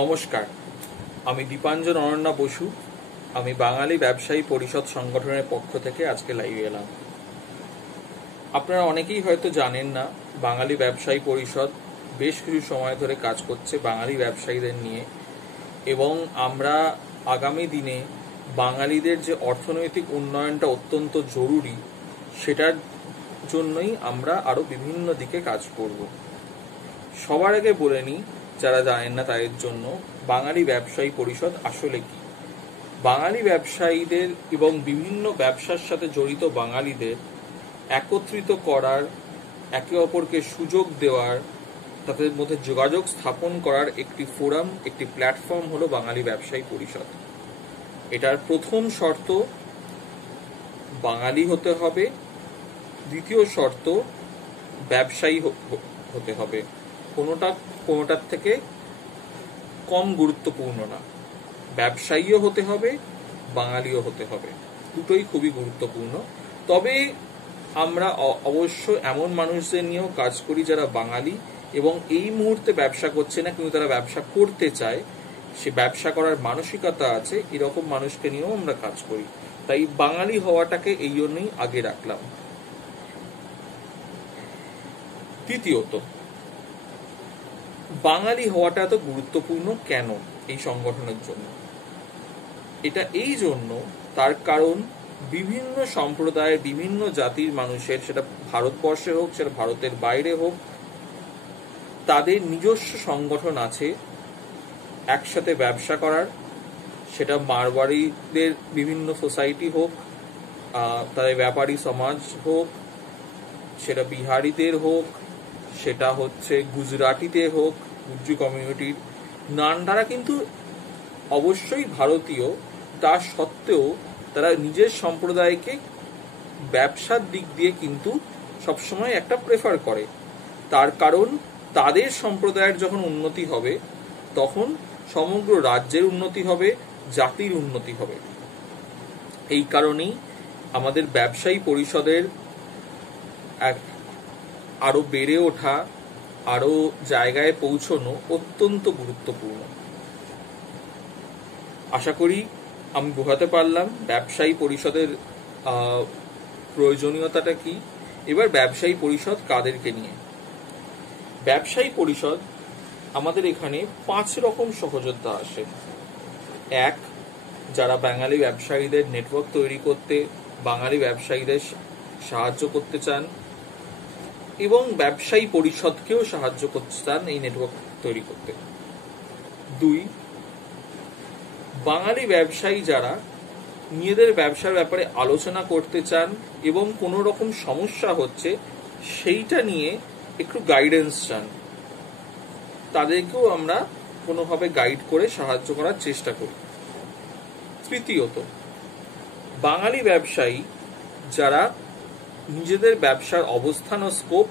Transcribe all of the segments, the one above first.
নমস্কার, আমি দীপাঞ্জন অনন্যা বসু। আমি বাঙালি ব্যবসায়ী পরিষদ সংগঠনের পক্ষ থেকে আজকে লাইভে এলাম। আপনারা অনেকেই হয়তো জানেন না, বাঙালি ব্যবসায়ী পরিষদ বেশ কিছু সময় ধরে কাজ করছে বাঙালি ব্যবসায়ীদের নিয়ে, এবং আমরা আগামী দিনে বাঙালিদের যে অর্থনৈতিক উন্নয়নটা অত্যন্ত জরুরি, সেটার জন্যই আমরা আরো বিভিন্ন দিকে কাজ করব। সবার আগে বলে নিই, যারা জানেন না তাদের জন্য, বাঙালি ব্যবসায়ী পরিষদ আসলে কি। বাঙালি ব্যবসায়ীদের এবং বিভিন্ন ব্যবসার সাথে জড়িত বাঙালিদের একত্রিত করার, একে অপরকে সুযোগ দেওয়ার, তাদের মধ্যে যোগাযোগ স্থাপন করার একটি ফোরাম, একটি প্ল্যাটফর্ম হলো বাঙালি ব্যবসায়ী পরিষদ। এটার প্রথম শর্ত বাঙালি হতে হবে, দ্বিতীয় শর্ত ব্যবসায়ী হতে হবে। কোনোটার থেকে কম গুরুত্বপূর্ণ না। ব্যবসায়ীও হতে হবে, বাঙালিও হতে হবে, দুটোই খুবই গুরুত্বপূর্ণ। তবে আমরা অবশ্য এমন মানুষদের নিয়েও কাজ করি যারা বাঙালি এবং এই মুহূর্তে ব্যবসা করছে না, কিন্তু তারা ব্যবসা করতে চায়, সে ব্যবসা করার মানসিকতা আছে, এরকম মানুষকে নিয়েও আমরা কাজ করি। তাই বাঙালি হওয়াটাকে এই জন্যই আগে রাখলাম। তৃতীয়ত, বাঙালি হওয়াটা এত গুরুত্বপূর্ণ কেন এই সংগঠনের জন্য? এটা এই জন্য, তার কারণ বিভিন্ন সম্প্রদায়ের, বিভিন্ন জাতির মানুষের, সেটা ভারতবর্ষে হোক, সেটা ভারতের বাইরে হোক, তাদের নিজস্ব সংগঠন আছে একসাথে ব্যবসা করার। সেটা মারওয়াড়িদের বিভিন্ন সোসাইটি হোক, তাদের ব্যাপারী সমাজ হোক, সেটা বিহারিদের হোক, সেটা হচ্ছে গুজরাটিদের হোক, গুজ্জু কমিউনিটির তারা কিন্তু অবশ্যই ভারতীয়। তা সত্ত্বেও তারা নিজের সম্প্রদায়কে ব্যবসার দিক দিয়ে কিন্তু সবসময় একটা প্রেফার করে। তার কারণ তাদের সম্প্রদায়ের যখন উন্নতি হবে, তখন সমগ্র রাজ্যের উন্নতি হবে, জাতির উন্নতি হবে। এই কারণেই আমাদের ব্যবসায়ী পরিষদের আরো বেড়ে ওঠা, আরো জায়গায় পৌঁছানো অত্যন্ত গুরুত্বপূর্ণ। আশা করি আমি বোঝাতে পারলাম ব্যবসায়ী পরিষদের প্রয়োজনীয়তাটা কি। এবার ব্যবসায়ী পরিষদ কাদেরকে নিয়ে? ব্যবসায়ী পরিষদ আমাদের এখানে 5 রকম সহযোদ্ধা আসে। এক, যারা বাঙালি ব্যবসায়ীদের নেটওয়ার্ক তৈরি করতে, বাঙালি ব্যবসায়ীদের সাহায্য করতে চান এবং ব্যবসায়ী পরিষদকেও সাহায্য করতে চান এই নেটওয়ার্ক তৈরি করতে। 2, বাঙালি ব্যবসায়ী যারা নিজেদের ব্যবসার ব্যাপারে আলোচনা করতে চান এবং কোনো রকম সমস্যা হচ্ছে সেইটা নিয়ে একটু গাইডেন্স চান, তাদেরকেও আমরা কোনোভাবে গাইড করে সাহায্য করার চেষ্টা করি। তৃতীয়ত, বাঙালি ব্যবসায়ী যারা নিজেদের ব্যবসার অবস্থান ও স্কোপ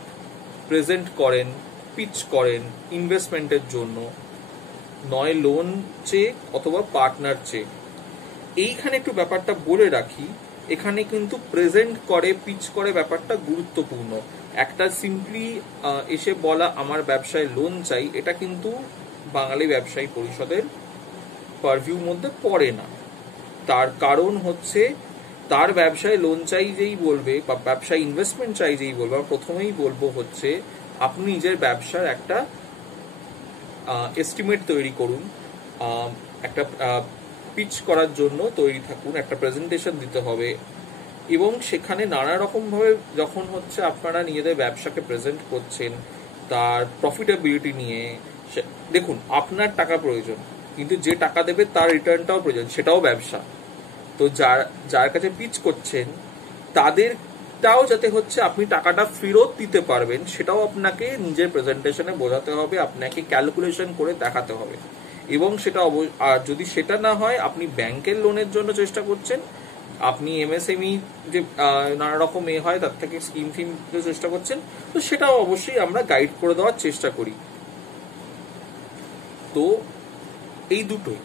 প্রেজেন্ট করেন, পিচ করেন ইনভেস্টমেন্টের জন্য, নয় লোন চেয়ে অথবা পার্টনার চেয়ে। এইখানে একটু ব্যাপারটা বলে রাখি, এখানে কিন্তু প্রেজেন্ট করে, পিচ করে ব্যাপারটা গুরুত্বপূর্ণ। একটা সিম্পলি এসে বলা আমার ব্যবসায় লোন চাই, এটা কিন্তু বাঙালি ব্যবসায়ী পরিষদের পারভিউর মধ্যে পড়ে না। তার কারণ হচ্ছে, তার ব্যবসায় লোন চাই যেই বলবে বা ব্যবসায় ইনভেস্টমেন্ট চাই যেই বলবে, প্রথমেই বলবো হচ্ছে আপনি নিজের ব্যবসার একটা এস্টিমেট তৈরি করুন, একটা পিচ করার জন্য তৈরি থাকুন, একটা প্রেজেন্টেশন দিতে হবে এবং সেখানে নানা রকম ভাবে যখন হচ্ছে আপনারা নিজেদের ব্যবসাকে প্রেজেন্ট করছেন, তার প্রফিটেবিলিটি নিয়ে, দেখুন আপনার টাকা প্রয়োজন, কিন্তু যে টাকা দেবে তার রিটার্নটাও প্রয়োজন, সেটাও ব্যবসা। তো যার কাছে পিচ করছেন তাদেরটাও যাতে হচ্ছে আপনি টাকাটা ফেরত দিতে পারবেন, সেটাও আপনাকে নিজের প্রেজেন্টেশনে বোঝাতে হবে, আপনাকে ক্যালকুলেশন করে দেখাতে হবে। এবং সেটা আর যদি সেটা না হয়, আপনি ব্যাংকের লোনের জন্য চেষ্টা করছেন, আপনি এমএসএমই যে নানা রকম হয় তার থেকে স্কিম চেষ্টা করছেন, তো সেটাও অবশ্যই আমরা গাইড করে দেওয়ার চেষ্টা করি। তো এই দুটোই।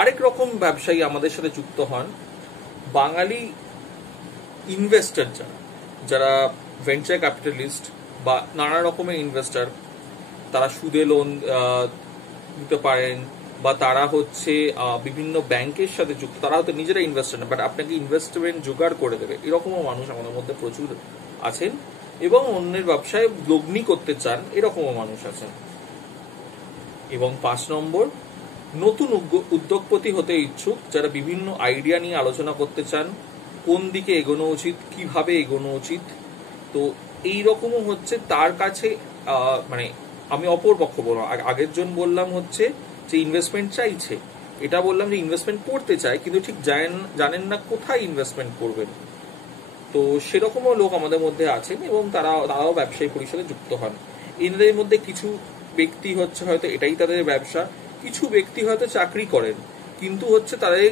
আরেক রকম ব্যবসায়ী আমাদের সাথে যুক্ত হন বাঙালি ইনভেস্টর, যারা ভেঞ্চার ক্যাপিটালিস্ট বা নানা রকমের ইনভেস্টর, তারা সুদে লোন দিতে পারেন, বা তারা হচ্ছে বিভিন্ন ব্যাংকের সাথে যুক্ত, তারা হয়তো নিজেরা ইনভেস্টার না, বাট আপনাকে ইনভেস্টমেন্ট জোগাড় করে দেবে, এরকমও মানুষ আমাদের মধ্যে প্রচুর আছেন। এবং অন্যের ব্যবসায় লগ্নি করতে চান, এরকমও মানুষ আছেন। এবং 5 নম্বর, নতুন উদ্যোগপতি হতে ইচ্ছুক, যারা বিভিন্ন আইডিয়া নিয়ে আলোচনা করতে চান, কোন দিকে এগোনো উচিত, কিভাবে এগোনো উচিত। তো এইরকমও হচ্ছে তার কাছে মানে আমি অপর পক্ষ বললাম, আগের জন বললাম হচ্ছে যে ইনভেস্টমেন্ট চাইছে, এটা বললাম যে ইনভেস্টমেন্ট করতে চায় কিন্তু ঠিক জানেন না কোথায় ইনভেস্টমেন্ট করবেন। তো সেরকমও লোক আমাদের মধ্যে আছেন এবং তারাও ব্যবসায়ী পরিষদে যুক্ত হন। এদের মধ্যে কিছু ব্যক্তি হচ্ছে হয়তো এটাই তাদের ব্যবসা, কিছু ব্যক্তি হয়তো চাকরি করেন কিন্তু হচ্ছে তাদের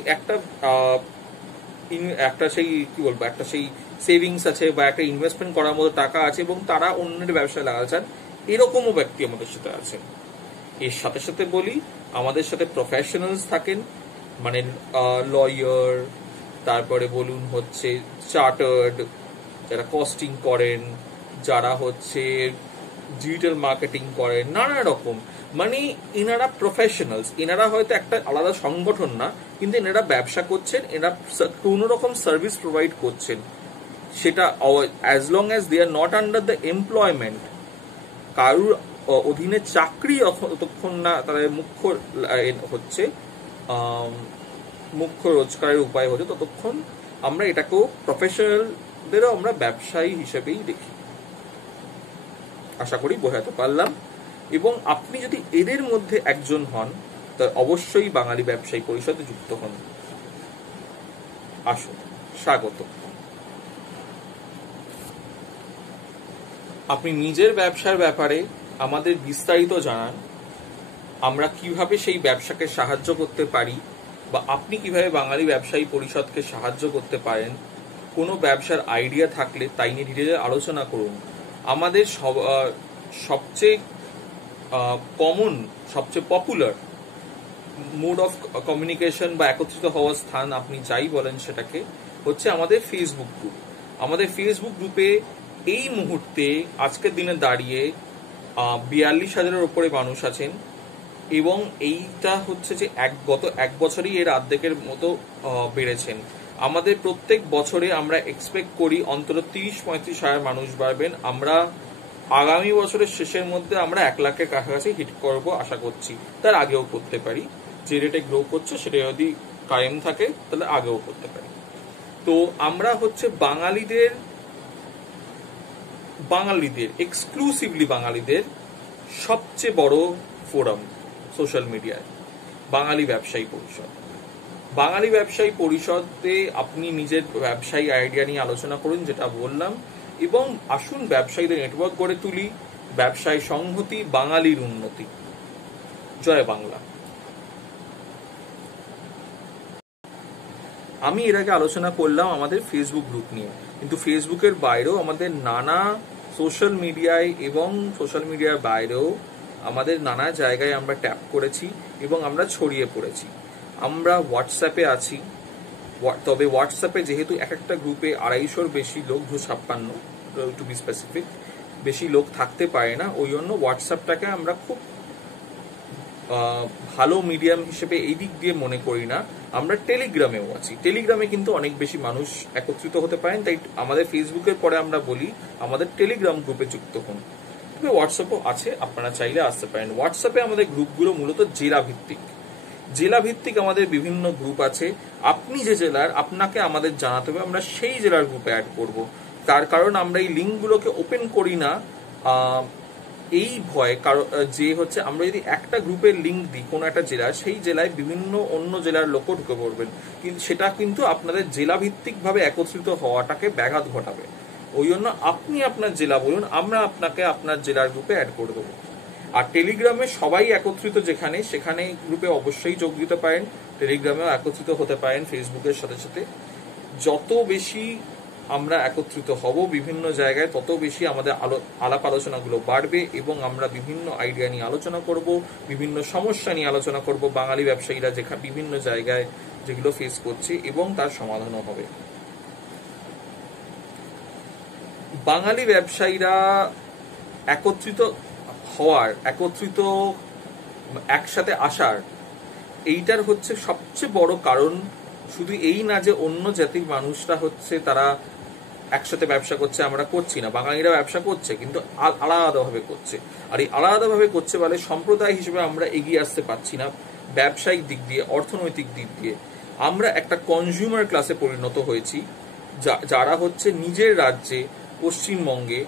একটা সেই কি বলবো, একটা সেই সেভিংস আছে বা একটা ইনভেস্টমেন্ট করার মতো টাকা আছে এবং তারা অন্যের ব্যবসায় লাগাতে চান, এরকমও ব্যক্তি আমাদের সাথে আছেন। এর সাথে সাথে বলি, আমাদের সাথে প্রফেশনালস থাকেন, মানে লয়ার, তারপরে বলুন হচ্ছে চার্টার্ড, যারা কস্টিং করেন, যারা হচ্ছে ডিজিটাল মার্কেটিং করেন, নানা রকম, মানে এনারা প্রফেশনালস, এনারা হয়তো একটা আলাদা সংগঠন না, কিন্তু এনারা ব্যবসা করছেন, এনারা কোন রকম সার্ভিস প্রোভাইড করছেন, সেটা as long as they are not under the employment, কারুর অধীনে চাকরি যতক্ষণ না তাদের হচ্ছে মুখ্য রোজগারের উপায় হচ্ছে, ততক্ষণ আমরা এটাকেও প্রফেশনালদেরও আমরা ব্যবসায়ী হিসেবেই দেখি। আশা করি বোঝাতে পারলাম। এবং আপনি যদি এদের মধ্যে একজন হন, তা অবশ্যই বাঙালি ব্যবসায়ী পরিষদে যুক্ত হন। আসুন, স্বাগত। আপনি নিজের ব্যবসার ব্যাপারে আমাদের বিস্তারিত জানান, আমরা কিভাবে সেই ব্যবসাকে সাহায্য করতে পারি, বা আপনি কিভাবে বাঙালি ব্যবসায়ী পরিষদকে সাহায্য করতে পারেন। কোনো ব্যবসার আইডিয়া থাকলে তাই নিয়ে ডিটেলে আলোচনা করুন। আমাদের সবচেয়ে কমন, সবচেয়ে পপুলার মোড অফ কমিউনিকেশন বা একত্রিত হওয়ার স্থান, আপনি যাই বলেন সেটাকে, হচ্ছে আমাদের ফেসবুক গ্রুপ। আমাদের ফেসবুক গ্রুপে এই মুহূর্তে আজকের দিনে দাঁড়িয়ে 42,000-এর উপরে মানুষ আছেন এবং এইটা হচ্ছে যে গত এক বছরই এর অর্ধেকের মতো বেড়েছেন। আমাদের প্রত্যেক বছরে আমরা এক্সপেক্ট করি অন্তত 30-35 হাজার মানুষ বাড়বেন। আমরা আগামী বছরের শেষের মধ্যে আমরা 1 লাখের কাছাকাছি হিট করব আশা করছি, তার আগেও করতে পারি। যে রেটে গ্রো করছে সেটা যদি কায়েম থাকে তাহলে আগেও করতে পারি। তো আমরা হচ্ছে বাঙালিদের এক্সক্লুসিভলি বাঙালিদের সবচেয়ে বড় ফোরাম সোশ্যাল মিডিয়ায় বাঙালি ব্যবসায়ী পরিষদ। বাঙালি ব্যবসায়ী পরিষদে আপনি নিজের ব্যবসায়ী আইডিয়া নিয়ে আলোচনা করুন, যেটা বললাম, এবং আসুন ব্যবসায়ীদের নেটওয়ার্ক গড়ে তুলি। ব্যবসায় সংহতি, বাঙালির উন্নতি। জয় বাংলা। আমি এর আগে আলোচনা করলাম আমাদের ফেসবুক গ্রুপ নিয়ে, কিন্তু ফেসবুকের বাইরেও আমাদের নানা সোশ্যাল মিডিয়ায় এবং সোশ্যাল মিডিয়ার বাইরেও আমাদের নানা জায়গায় আমরা ট্যাপ করেছি এবং আমরা ছড়িয়ে পড়েছি। আমরা হোয়াটসঅ্যাপে আছি, তবে হোয়াটসঅ্যাপে যেহেতু এক একটা গ্রুপে 250-র বেশি লোক, 256 টু বি স্পেসিফিক, বেশি লোক থাকতে পারে না, ওই জন্য হোয়াটসঅ্যাপটাকে আমরা খুব ভালো মিডিয়াম হিসেবে এই দিক দিয়ে মনে করি না। আমরা টেলিগ্রামেও আছি, টেলিগ্রামে কিন্তু অনেক বেশি মানুষ একত্রিত হতে পারেন, তাই আমাদের ফেসবুকের পরে আমরা বলি আমাদের টেলিগ্রাম গ্রুপে যুক্ত হন। তবে হোয়াটসঅ্যাপও আছে, আপনারা চাইলে আসতে পারেন। হোয়াটসঅ্যাপে আমাদের গ্রুপগুলো মূলত জেলা ভিত্তিক আমাদের বিভিন্ন গ্রুপ আছে। আপনি যে জেলার, আপনাকে আমাদের জানাতে হবে, আমরা সেই জেলার গ্রুপে অ্যাড করব। তার কারণ আমরা এই লিঙ্কগুলোকে ওপেন করি না এই ভয়, কারণ যে হচ্ছে আমরা যদি একটা গ্রুপের লিঙ্ক দিই কোনো একটা জেলার, সেই জেলায় বিভিন্ন অন্য জেলার লোকও ঢুকে পড়বেন, কিন্তু সেটা কিন্তু আপনাদের জেলা ভিত্তিক ভাবে একত্রিত হওয়াটাকে ব্যাঘাত ঘটাবে। ওই জন্য আপনি আপনার জেলা বলুন, আমরা আপনাকে আপনার জেলার গ্রুপে অ্যাড করে দেবো। আর টেলিগ্রামে সবাই একত্রিত যেখানে, সেখানে গ্রুপে অবশ্যই যোগ দিতে পারেন। টেলিগ্রামেও একত্রিত হতে পারেন ফেসবুকের সাথে সাথে। যত বেশি আমরা একত্রিত হব বিভিন্ন জায়গায়, তত বেশি আমাদের আলাপ আলোচনাগুলো বাড়বে এবং আমরা বিভিন্ন আইডিয়া নিয়ে আলোচনা করব, বিভিন্ন সমস্যা নিয়ে আলোচনা করব বাঙালি ব্যবসায়ীরা যেখানে বিভিন্ন জায়গায় যেগুলো ফেস করছে, এবং তার সমাধানও হবে। বাঙালি ব্যবসায়ীরা একত্রিত একসাথে আসার, এইটার হচ্ছে সবচেয়ে বড় কারণ শুধু এই না যে অন্য জাতির মানুষরা হচ্ছে তারা একসাথে ব্যবসা করছে, আমরা করছি না, বাঙালিরা ব্যবসা করছে কিন্তু আলাদাভাবে করছে। আর এই আলাদাভাবে করছে বলে সম্প্রদায় হিসেবে আমরা এগিয়ে আসতে পারছি না ব্যবসায়িক দিক দিয়ে, অর্থনৈতিক দিক দিয়ে। আমরা একটা কনজিউমার ক্লাসে পরিণত হয়েছি, যারা হচ্ছে নিজের রাজ্যে পশ্চিমবঙ্গে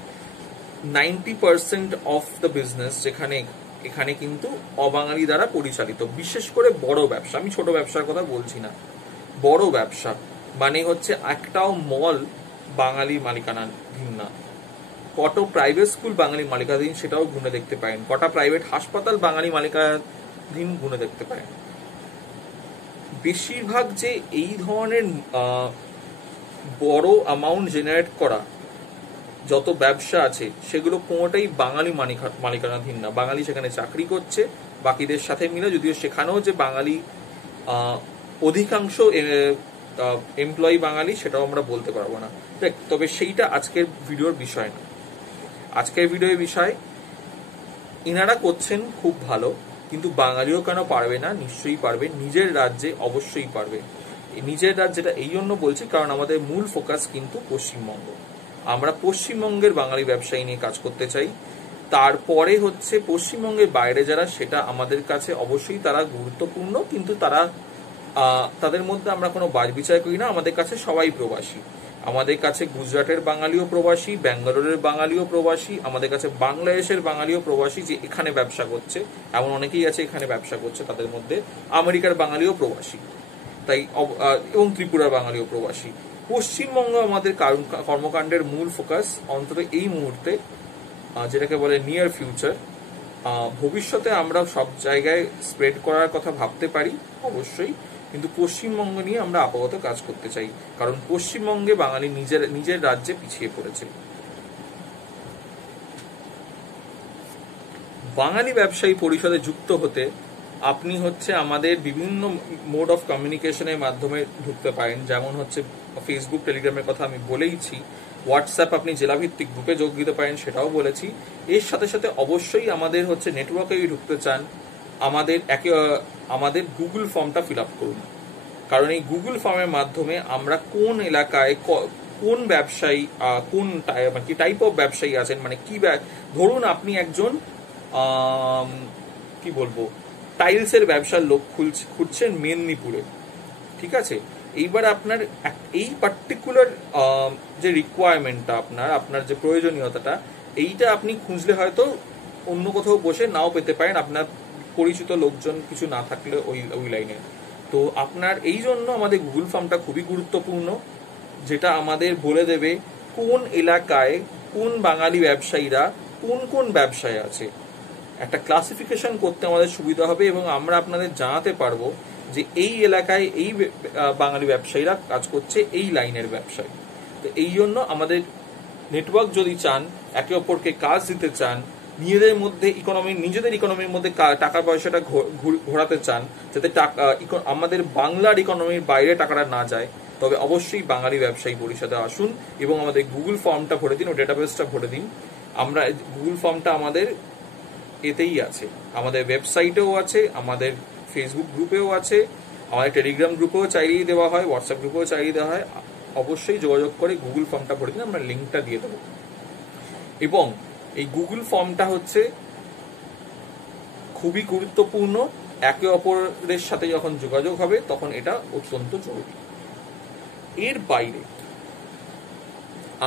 90% অফ দ্য বিজনেস এখানে কিন্তু অবাঙালি দ্বারা পরিচালিত। বিশেষ করে বড় ব্যবসা, আমি ছোট ব্যবসার কথা বলছি না, বড় ব্যবসা মানে হচ্ছে একটাও মল বাঙালি মালিকানাধীন না, কত প্রাইভেট স্কুল বাঙালি মালিকানাধীন সেটাও গুনে দেখতে পারেন, কটা প্রাইভেট হাসপাতাল বাঙালি মালিকানাধীন গুনে দেখতে পারেন। বেশিরভাগ যে এই ধরনের বড় অ্যামাউন্ট জেনারেট করা যত ব্যবসা আছে সেগুলো কোনোটাই বাঙালি মালিকানাধীন না। বাঙালি সেখানে চাকরি করছে বাকিদের সাথে মিলে, যদিও সেখানেও যে বাঙালি অধিকাংশ এমপ্লয়ি বাঙালি সেটাও আমরা বলতে পারবো না। তবে সেইটা আজকের ভিডিওর বিষয় না। আজকের ভিডিওর বিষয় ইনারা করছেন খুব ভালো, কিন্তু বাঙালিও কেন পারবে না? নিশ্চয়ই পারবে, নিজের রাজ্যে অবশ্যই পারবে। নিজের রাজ্যেটা এই জন্য বলছি কারণ আমাদের মূল ফোকাস কিন্তু পশ্চিমবঙ্গ। আমরা পশ্চিমবঙ্গের বাঙালি ব্যবসায়ী নিয়ে কাজ করতে চাই। তারপরে হচ্ছে পশ্চিমবঙ্গের বাইরে যারা, সেটা আমাদের কাছে অবশ্যই তারা গুরুত্বপূর্ণ, কিন্তু তাদের মধ্যে আমরা কোনো বাছবিচার করি না। আমাদের কাছে সবাই প্রবাসী, আমাদের কাছে গুজরাটের বাঙালিও প্রবাসী, ব্যাঙ্গালোরের বাঙালিও প্রবাসী, আমাদের কাছে বাংলাদেশের বাঙালিও প্রবাসী যে এখানে ব্যবসা করছে, এমন অনেকেই আছে এখানে ব্যবসা করছে, তাদের মধ্যে আমেরিকার বাঙালিও প্রবাসী, তাই এবং ত্রিপুরার বাঙালিও প্রবাসী। পশ্চিমবঙ্গ আমাদের কর্মকাণ্ডের মূল ফোকাস, অন্তত এই মুহূর্তে, যেটাকে বলে নিয়ার ফিউচার। ভবিষ্যতে আমরা সব জায়গায় স্প্রেড করার কথা ভাবতে পারি অবশ্যই, কিন্তু পশ্চিমবঙ্গ নিয়ে আমরা আপাতত কাজ করতে চাই, কারণ পশ্চিমবঙ্গে বাঙালি নিজের রাজ্যে পিছিয়ে পড়েছে। বাঙালি ব্যবসায়ী পরিষদে যুক্ত হতে আপনি হচ্ছে আমাদের বিভিন্ন মোড অফ কমিউনিকেশনের মাধ্যমে ঢুকতে পারেন, যেমন হচ্ছে ফেসবুক, টেলিগ্রামের কথা আমি বলেইছি, হোয়াটসঅ্যাপ, আপনি জেলাভিত্তিক গ্রুপে যোগ দিতে পারেন সেটাও বলেছি। এর সাথে সাথে অবশ্যই আমাদের হচ্ছে নেটওয়ার্কেই ঢুকতে চান, আমাদের গুগল ফর্মটা ফিল আপ করুন, কারণ এই গুগল ফর্মের মাধ্যমে আমরা কোন এলাকায় কোন ব্যবসায়ী, কোন কি টাইপ অফ ব্যবসায়ী আছেন, মানে কি ধরুন আপনি একজন কি বলবো টাইলসের ব্যবসার লোক খুঁজছেন মেদিনীপুরে, ঠিক আছে, এইবার আপনার এই পার্টিকুলার যে রিকোয়ারমেন্টটা, আপনার যে প্রয়োজনীয়তাটা, এইটা আপনি খুঁজলে হয়তো অন্য কোথাও বসে নাও পেতে পারেন, আপনার পরিচিত লোকজন কিছু না থাকলে ওই লাইনে। তো আপনার এই জন্য আমাদের গুগল ফর্মটা খুবই গুরুত্বপূর্ণ, যেটা আমাদের বলে দেবে কোন এলাকায় কোন বাঙালি ব্যবসায়ীরা কোন ব্যবসায় আছে। একটা ক্লাসিফিকেশন করতে আমাদের সুবিধা হবে এবং আমরা আপনাদের জানাতে পারবো যে এই এলাকায় এই বাঙালি ব্যবসায়ীরা কাজ করছে এই লাইনের ব্যবসায়। তো এই জন্য আমাদের নেটওয়ার্ক যদি চান, একে অপরকে কাজ দিতে চান, নিজেদের ইকোনমির মধ্যে টাকা পয়সাটা ঘোরাতে চান, যাতে আমাদের বাংলার ইকোনমির বাইরে টাকাটা না যায়, তবে অবশ্যই বাঙালি ব্যবসায়ী পরিষদে আসুন এবং আমাদের গুগল ফর্মটা ভরে দিন ও ডেটাবেসটা ভরে দিন। আমরা গুগল ফর্মটা আমাদের এতেই আছে, আমাদের ওয়েবসাইটেও আছে, আমাদের ফেসবুক গ্রুপেও আছে, আমাদের টেলিগ্রাম গ্রুপেও চাইলেই দেওয়া হয়, হোয়াটসঅ্যাপ গ্রুপেও চাইলেই দেওয়া হয়। অবশ্যই যোগাযোগ করে গুগল ফর্মটা ভরে দিন, আমরা লিঙ্কটা দিয়ে দেবো। এবং এই গুগল ফর্মটা হচ্ছে খুবই গুরুত্বপূর্ণ, একে অপরের সাথে যখন যোগাযোগ হবে তখন এটা অত্যন্ত জরুরি। এর বাইরে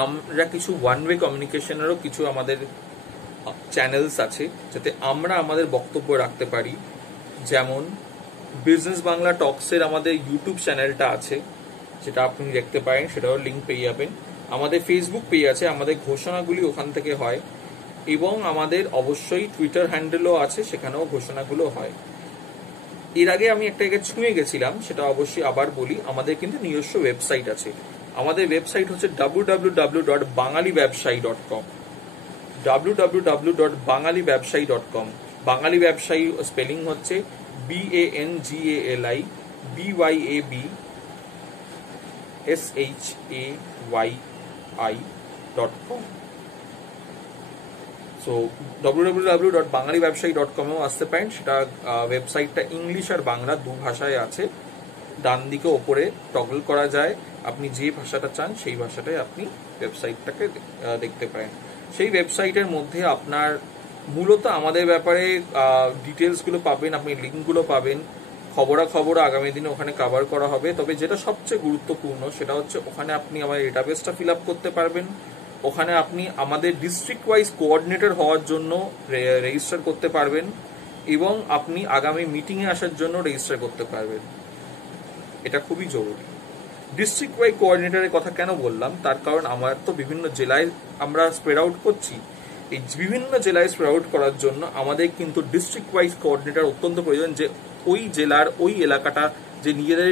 আমরা কিছু ওয়ান ওয়ে কমিউনিকেশনেরও কিছু আমাদের চ্যানেলস আছে, যাতে আমরা আমাদের বক্তব্য রাখতে পারি। যেমন বিজনেস বাংলা টক্সের আমাদের ইউটিউব চ্যানেলটা আছে, যেটা আপনি দেখতে পারেন, সেটাও লিঙ্ক পেয়ে যাবেন। আমাদের ফেসবুক পেজ আছে, আমাদের ঘোষণাগুলি ওখান থেকে হয়, এবং আমাদের অবশ্যই টুইটার হ্যান্ডেলও আছে, সেখানেও ঘোষণাগুলো হয়। এর আগে আমি একটা জায়গায় ছুঁয়ে গেছিলাম, সেটা অবশ্যই আবার বলি, আমাদের কিন্তু নিজস্ব ওয়েবসাইট আছে। আমাদের ওয়েবসাইট হচ্ছে www.bangalibabshayi.com, www.bangalibabshayi.com। বাঙালি ব্যবসায়ী স্পেলিং হচ্ছে BANGALIBYABSHAYI.com। সো www.bangalibabshayi.com-এও আসতে পারেন। সেটা ওয়েবসাইটটা ইংলিশ আর বাংলা দু ভাষায় আছে। ডান দিকে ওপরে টগল করা যায়, আপনি যে ভাষাটা চান সেই ভাষাটাই আপনি ওয়েবসাইটটাকে দেখতে পারেন। সেই ওয়েবসাইটের মধ্যে আপনার মূলত আমাদের ব্যাপারে ডিটেলসগুলো পাবেন, আপনি লিঙ্কগুলো পাবেন, খবরাখবর আগামী দিনে ওখানে কভার করা হবে। তবে যেটা সবচেয়ে গুরুত্বপূর্ণ সেটা হচ্ছে ওখানে আপনি আমাদের ডেটাবেসটা ফিল আপ করতে পারবেন, ওখানে আপনি আমাদের ডিস্ট্রিক্ট ওয়াইজ কোঅর্ডিনেটর হওয়ার জন্য রেজিস্টার করতে পারবেন, এবং আপনি আগামী মিটিংয়ে আসার জন্য রেজিস্টার করতে পারবেন। এটা খুবই জরুরি। ডিস্ট্রিক্ট ওয়াইজ কোঅর্ডিনেটরের কথা কেন বললাম, তার কারণ আমার তো বিভিন্ন জেলায় আমরা স্প্রেড আউট করছি। এই বিভিন্ন জেলায় স্প্রেড আউট করার জন্য আমাদের কিন্তু ডিস্ট্রিক্ট ওয়াইজ কোঅর্ডিনেটর অত্যন্ত প্রয়োজন, যে ওই জেলার ওই এলাকাটা যে নিজেদের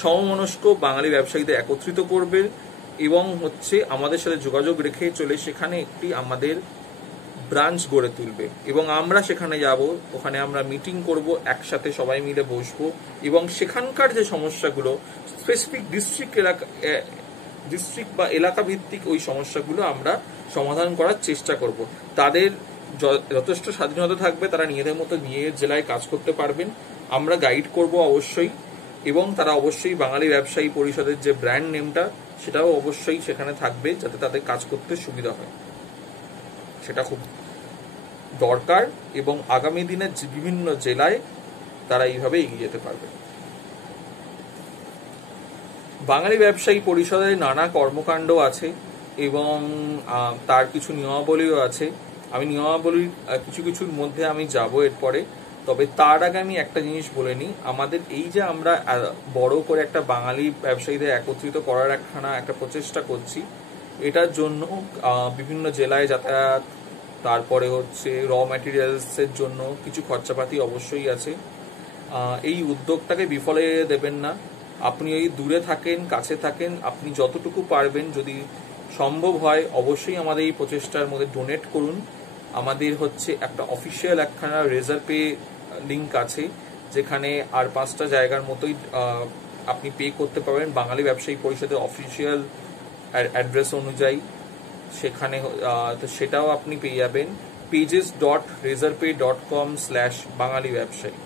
সমমনস্ক বাঙালি ব্যবসায়ীদের একত্রিত করবে এবং হচ্ছে আমাদের সাথে যোগাযোগ রেখে চলে সেখানে একটি আমাদের ব্রাঞ্চ গড়ে তুলবে, এবং আমরা সেখানে যাব, ওখানে আমরা মিটিং করব, একসাথে সবাই মিলে বসবো, এবং সেখানকার যে সমস্যাগুলো স্পেসিফিক ডিস্ট্রিক্ট বা এলাকা ভিত্তিক ওই সমস্যাগুলো আমরা সমাধান করার চেষ্টা করব। তাদের যথেষ্ট স্বাধীনতা থাকবে, তারা নিজেদের মতো নিয়ে জেলায় কাজ করতে পারবেন, আমরা গাইড করব অবশ্যই, এবং তারা অবশ্যই বাঙালি ব্যবসায়ী পরিষদের যে ব্র্যান্ড নেমটা সেটাও অবশ্যই সেখানে থাকবে, যাতে তাদের কাজ করতে সুবিধা হয়। সেটা খুব দরকার, এবং আগামী দিনে বিভিন্ন জেলায় তারা এইভাবে এগিয়ে যেতে পারবে। বাঙালি ব্যবসায়ী পরিষদের নানা কর্মকাণ্ড আছে এবং তার কিছু নিয়মাবলীও আছে। আমি নিয়মাবলীর কিছু কিছুর মধ্যে আমি যাব এরপরে। তবে তার আগে আমি একটা জিনিস বলে নিই, আমাদের এই যে আমরা বড় করে একটা বাঙালি ব্যবসায়ীদের একত্রিত করার একটা প্রচেষ্টা করছি, এটার জন্য বিভিন্ন জেলায় যাতায়াত, তারপরে হচ্ছে র ম্যাটেরিয়ালসের জন্য কিছু খরচাপাতি অবশ্যই আছে। এই উদ্যোগটাকে বিফলে দেবেন না। আপনি ওই দূরে থাকেন কাছে থাকেন, আপনি যতটুকু পারবেন যদি সম্ভব হয় অবশ্যই আমাদের এই প্রচেষ্টার মধ্যে ডোনেট করুন। আমাদের হচ্ছে একটা অফিসিয়াল একখানা রেজার পে লিঙ্ক আছে, যেখানে আর 5টা জায়গার মতোই আপনি পে করতে পারবেন বাঙালি ব্যবসায়ী পরিষদের অফিসিয়াল অ্যাড্রেস অনুযায়ী। সেখানে তো সেটাও আপনি পেয়ে যাবেন pages.razorpay.com/বাঙালি ব্যবসায়ী।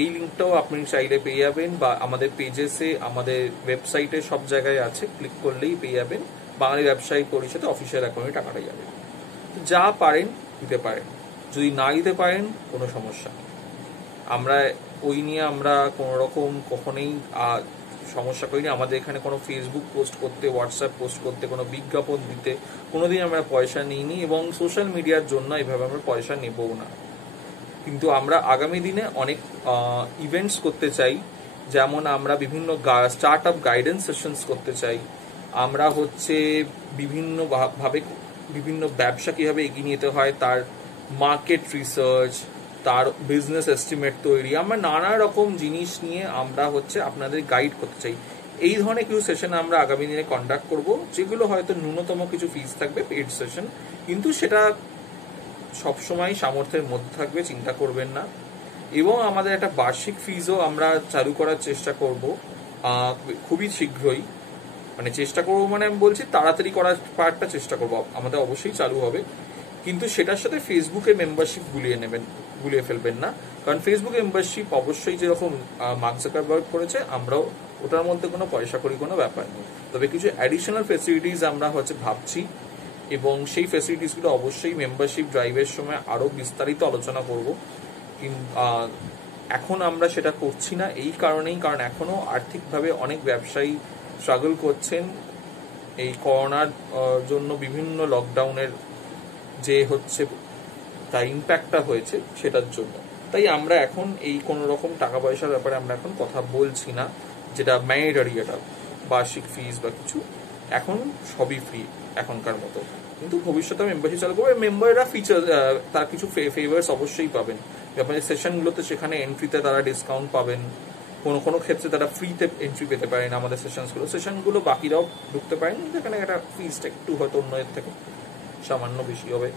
এই লিঙ্কটাও আপনি চাইলে পেয়ে যাবেন, বা আমাদের পেজেসে আমাদের ওয়েবসাইটে সব জায়গায় আছে, ক্লিক করলেই পেয়ে যাবেন। বাঙালি ব্যবসায়ী পরিষদে অফিসিয়াল অ্যাকাউন্টে টাকাটা যাবে। যা পারেন দিতে পারেন, যদি না দিতে পারেন কোনো সমস্যা নেই। আমরা ওই নিয়ে আমরা কোনো রকম কখনোই সমস্যা করিনি। আমাদের এখানে কোনো ফেসবুক পোস্ট করতে, হোয়াটসঅ্যাপ পোস্ট করতে, কোনো বিজ্ঞাপন দিতে কোনোদিন আমরা পয়সা নিইনি, এবং সোশ্যাল মিডিয়ার জন্য এভাবে আমরা পয়সা নেবও না। কিন্তু আমরা আগামী দিনে অনেক ইভেন্টস করতে চাই, যেমন আমরা বিভিন্ন স্টার্ট আপ গাইডেন্স সেশনস করতে চাই। আমরা হচ্ছে বিভিন্ন ব্যবসা কীভাবে এগিয়ে নিতে হয় তার মার্কেট রিসার্চ, তার বিজনেস এস্টিমেট তৈরি, আমরা নানা রকম জিনিস নিয়ে আমরা হচ্ছে আপনাদের গাইড করতে চাই। এই ধরনের কিছু সেশন আমরা আগামী দিনে কন্ডাক্ট করব, যেগুলো হয়তো ন্যূনতম কিছু ফিস থাকবে, পেইড সেশন, কিন্তু সেটা সবসময় সামর্থ্যের মধ্যে থাকবে, চিন্তা করবেন না। এবং আমাদের একটা বার্ষিক ফিজও আমরা চালু করার চেষ্টা করব খুবই শীঘ্রই। মানে চেষ্টা করবো মানে আমি বলছি তাড়াতাড়ি করার পার্টটা চেষ্টা করবো, আমাদের অবশ্যই চালু হবে, কিন্তু সেটার সাথে ফেসবুকে মেম্বারশিপ গুলিয়ে ফেলবেন না। কারণ ফেসবুক মেম্বারশিপ অবশ্যই যেরকম মার্ক জাকারবার্গ করেছে, আমরাও ওটার মধ্যে কোনো পয়সা করি কোনো ব্যাপার নেই। তবে কিছু অ্যাডিশনাল ফেসিলিটিস আমরা হচ্ছে ভাবছি, এবং সেই ফেসিলিটিসগুলো অবশ্যই মেম্বারশিপ ড্রাইভের সময় আরও বিস্তারিত আলোচনা করব। এখন আমরা সেটা করছি না এই কারণেই, কারণ এখনও আর্থিকভাবে অনেক ব্যবসায়ী স্ট্রাগল করছেন এই করোনার জন্য, বিভিন্ন লকডাউনের যে হচ্ছে তার ইম্প্যাক্টটা হয়েছে সেটার জন্য। তাই আমরা এখন এই কোনো রকম টাকা পয়সার ব্যাপারে আমরা এখন কথা বলছি না, যেটা ম্যান্ডেটরি, এটা বার্ষিক ফিস বা কিছু, এখন সবই ফ্রি এখনকার মতো। কিন্তু ভবিষ্যতে মেম্বারশিপ চালু করবো, মেম্বাররা ফিচার তার কিছু ফেভার্স অবশ্যই পাবেন। আপনাদের সেশনগুলোতে সেখানে এন্ট্রিতে তারা ডিসকাউন্ট পাবেন, কোনো ক্ষেত্রে তারা ফ্রিতে এন্ট্রি পেতে পারেন আমাদের সেশনগুলো বাকিরাও ঢুকতে পারেন, যেখানে একটা ফিসটা একটু হয়তো অন্যদের থেকে সামান্য বেশি হবে।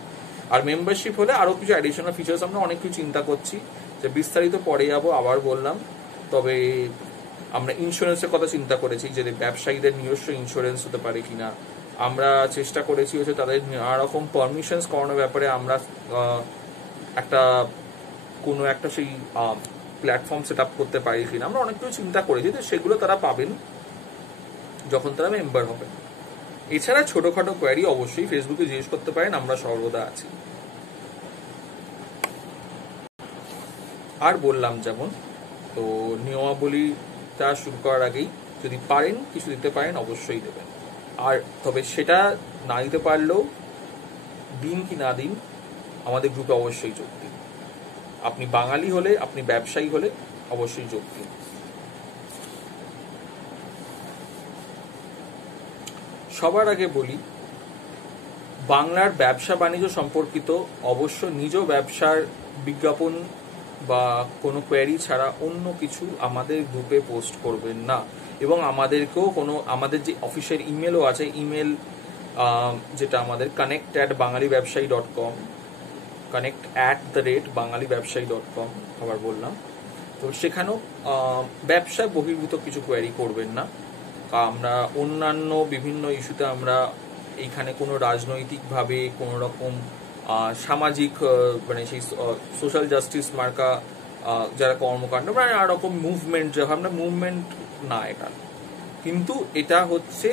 আর মেম্বারশিপ হলে আরও কিছু অ্যাডিশনাল ফিচার্স আমরা অনেক কিছু চিন্তা করছি, যে বিস্তারিত পরে যাবো, আবার বললাম। তবে আমরা ইন্স্যুরেন্সের কথা চিন্তা করেছি, যে ব্যবসায়ীদের নিজস্ব ইন্স্যুরেন্স হতে পারে কিনা, আমরা চেষ্টা করেছি হচ্ছে তাদের নানা রকম পারমিশনস করানোর ব্যাপারে আমরা একটা কোনো একটা সেই প্ল্যাটফর্ম সেট আপ করতে পারি কিনা, আমরা অনেক কিছু চিন্তা করেছি, তো সেগুলো তারা পাবেন যখন তারা মেম্বার হবেন। এছাড়া ছোটখাটো কোয়ারি অবশ্যই ফেসবুকে জিজ্ঞেস করতে পারেন, আমরা সর্বদা আছি। আর বললাম যেমন, তো নিয়মাবলীটা শুরু করার আগেই যদি পারেন কিছু দিতে পারেন অবশ্যই দেবেন। আর তবে সেটা না দিতে পারলেও দিন কি না দিন আমাদের গ্রুপে অবশ্যই যোগ দিন। আপনি বাঙালি হলে, আপনি ব্যবসায়ী হলে অবশ্যই যোগ দিন। সবার আগে বলি, বাংলার ব্যবসা বাণিজ্য সম্পর্কিত অবশ্য নিজ ব্যবসার বিজ্ঞাপন বা কোনো কোয়ারি ছাড়া অন্য কিছু আমাদের গ্রুপে পোস্ট করবেন না। এবং আমাদেরকেও কোনো, আমাদের যে অফিসের ইমেলও আছে, ইমেল যেটা আমাদের connect@bangalibabshayi.com, connect@bangalibabshayi.com আবার বললাম, তো সেখানেও ব্যবসা বহির্ভূত কিছু কোয়ারি করবেন না। আমরা অন্যান্য বিভিন্ন ইস্যুতে আমরা এইখানে কোনো রাজনৈতিকভাবে কোনো রকম সামাজিক মানে সেই সোশ্যাল জাস্টিস মার্কা যারা কর্মকাণ্ড, মানে নানা রকম মুভমেন্ট, যে আমরা মুভমেন্ট না এটা, কিন্তু এটা হচ্ছে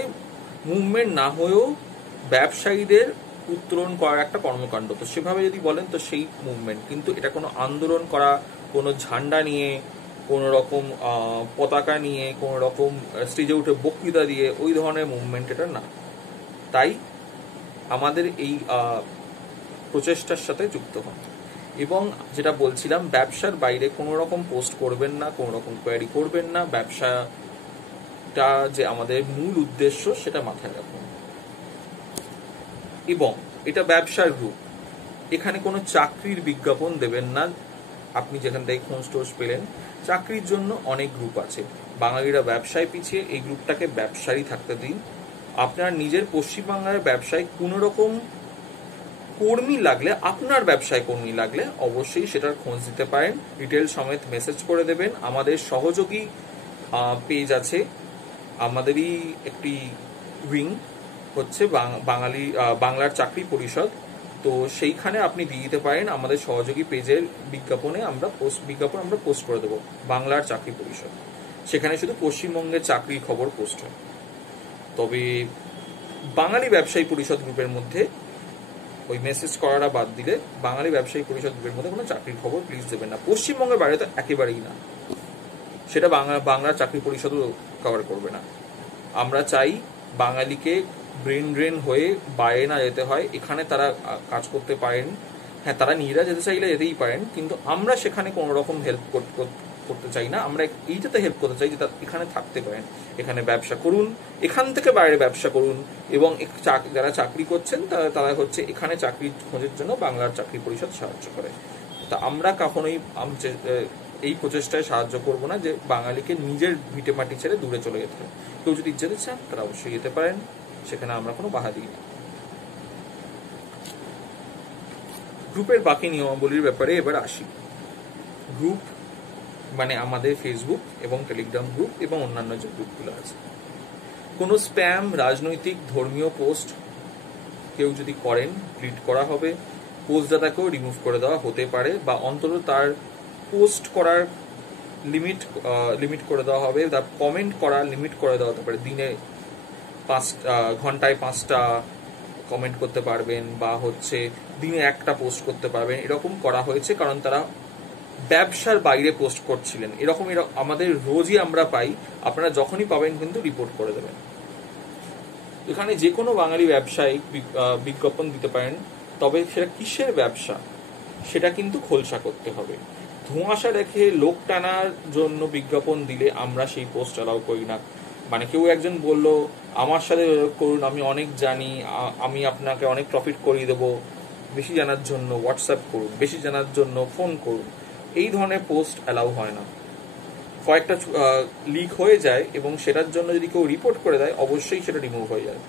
মুভমেন্ট না হয়েও ব্যবসায়ীদের উত্তরণ করার একটা কর্মকাণ্ড। তো সেভাবে যদি বলেন তো সেই মুভমেন্ট, কিন্তু এটা কোনো আন্দোলন করা, কোনো ঝান্ডা নিয়ে, কোনো রকম পতাকা নিয়ে, কোনো রকম স্টেজে উঠে বক্তৃতা দিয়ে ওই ধরনের মুভমেন্ট এটা না। তাই আমাদের এই প্রচেষ্টার সাথে যুক্ত হন। এবং যেটা বলছিলাম, ব্যবসার বাইরে কোনো রকম পোস্ট করবেন না, কোনো রকম কোয়ারি করবেন না। ব্যবসাটা যে আমাদের মূল উদ্দেশ্য সেটা মাথায় রাখুন। এবং এটা ব্যবসার গ্রুপ, এখানে কোনো চাকরির বিজ্ঞাপন দেবেন না। আপনি যেখান থেকে খোঁজ টোজ পেলেন, চাকরির জন্য অনেক গ্রুপ আছে। বাঙালিরা ব্যবসায় পিছিয়ে, এই গ্রুপটাকে ব্যবসায়ী থাকতে দিন। আপনার নিজের পশ্চিমবাংলার ব্যবসায় কোনো রকম কর্মী লাগলে, আপনার ব্যবসায় কর্মী লাগলে অবশ্যই সেটার খোঁজ দিতে পারেন, ডিটেল সমেত মেসেজ করে দেবেন। আমাদের সহযোগী পেজ আছে, আমাদেরই একটি উইং হচ্ছে বাংলার চাকরি পরিষদ, তো সেইখানে আপনি দিয়ে দিতে পারেন আমাদের সহযোগী পেজের বিজ্ঞাপন আমরা পোস্ট করে দেবো, বাংলার চাকরি পরিষদ। সেখানে শুধু পশ্চিমবঙ্গের চাকরির খবর পোস্ট হয়। তবে বাঙালি ব্যবসায়ী পরিষদ গ্রুপের মধ্যে ওই মেসেজ করাটা বাদ দিলে, বাঙালি ব্যবসায়ী পরিষদ গ্রুপের মধ্যে কোনো চাকরির খবর প্লিজ দেবেন না। পশ্চিমবঙ্গের বাইরে তো একেবারেই না, সেটা বাংলার চাকরি পরিষদও কভার করবে না। আমরা চাই বাঙালিকে ব্রেন ড্রেন হয়ে বাইরে না যেতে হয়, এখানে তারা কাজ করতে পারেন। হ্যাঁ, তারা নিজেরা যেতে চাইলে যেতেই পারেন, কিন্তু আমরা সেখানে কোনো রকম হেল্প করতে চাই না। আমরা এইটাতে হেল্প করতে চাই যে তারা এখানে থাকতে পারেন, এখানে ব্যবসা করুন, এখান থেকে বাইরে ব্যবসা করুন। এবং যারা চাকরি করছেন তারা হচ্ছে এখানে চাকরি খোঁজের জন্য বাংলার চাকরি পরিষদ সাহায্য করে। তা আমরা কখনোই এই প্রচেষ্টায় সাহায্য করব না যে বাঙালিকে নিজের ভিটে মাটি ছেড়ে দূরে চলে যেতে হবে। কেউ যদি যেতে চান তারা অবশ্যই যেতে পারেন, সেখানে আমরা কোনো বাধা দিই না। গ্রুপের বাকি নিয়মাবলীর ব্যাপারে এবার আসি। গ্রুপ মানে আমাদের ফেসবুক এবং টেলিগ্রাম গ্রুপ এবং অন্যান্য যে গ্রুপগুলো আছে, কোনো স্প্যাম, রাজনৈতিক, ধর্মীয় পোস্ট কেউ যদি করেন ডিলিট করা হবে। পোস্টদাতাকেও রিমুভ করে দেওয়া হতে পারে, বা অন্তত তার পোস্ট করার লিমিট করে দেওয়া হবে, তার কমেন্ট করার লিমিট করে দেওয়া হতে পারে। দিনে ঘন্টায় 5টা কমেন্ট করতে পারবেন, বা হচ্ছে দিনে 1টা পোস্ট করতে পারবেন, এরকম করা হয়েছে কারণ তারা ব্যবসার বাইরে পোস্ট করছিলেন। এরকম আমাদের রোজই আমরা পাই, আপনারা যখনই পাবেন কিন্তু রিপোর্ট করে দেবেন। এখানে যে কোনো বাঙালি ব্যবসায়িক বিজ্ঞাপন দিতে পারেন, তবে সেটা কিসের ব্যবসা সেটা কিন্তু খোলসা করতে হবে। ধোঁয়াশা রেখে লোক টানার জন্য বিজ্ঞাপন দিলে আমরা সেই পোস্ট অ্যালাউ করি না। মানে কেউ একজন বলল আমার সাথে করুন, আমি অনেক জানি, আমি আপনাকে অনেক প্রফিট করিয়ে দেবো, বেশি জানার জন্য হোয়াটসঅ্যাপ করুন, বেশি জানার জন্য ফোন করুন, এই ধরনের পোস্ট অ্যালাউ হয় না। কয়েকটা লিক হয়ে যায় এবং সেটার জন্য যদি কেউ রিপোর্ট করে দেয় অবশ্যই সেটা রিমুভ হয়ে যায়।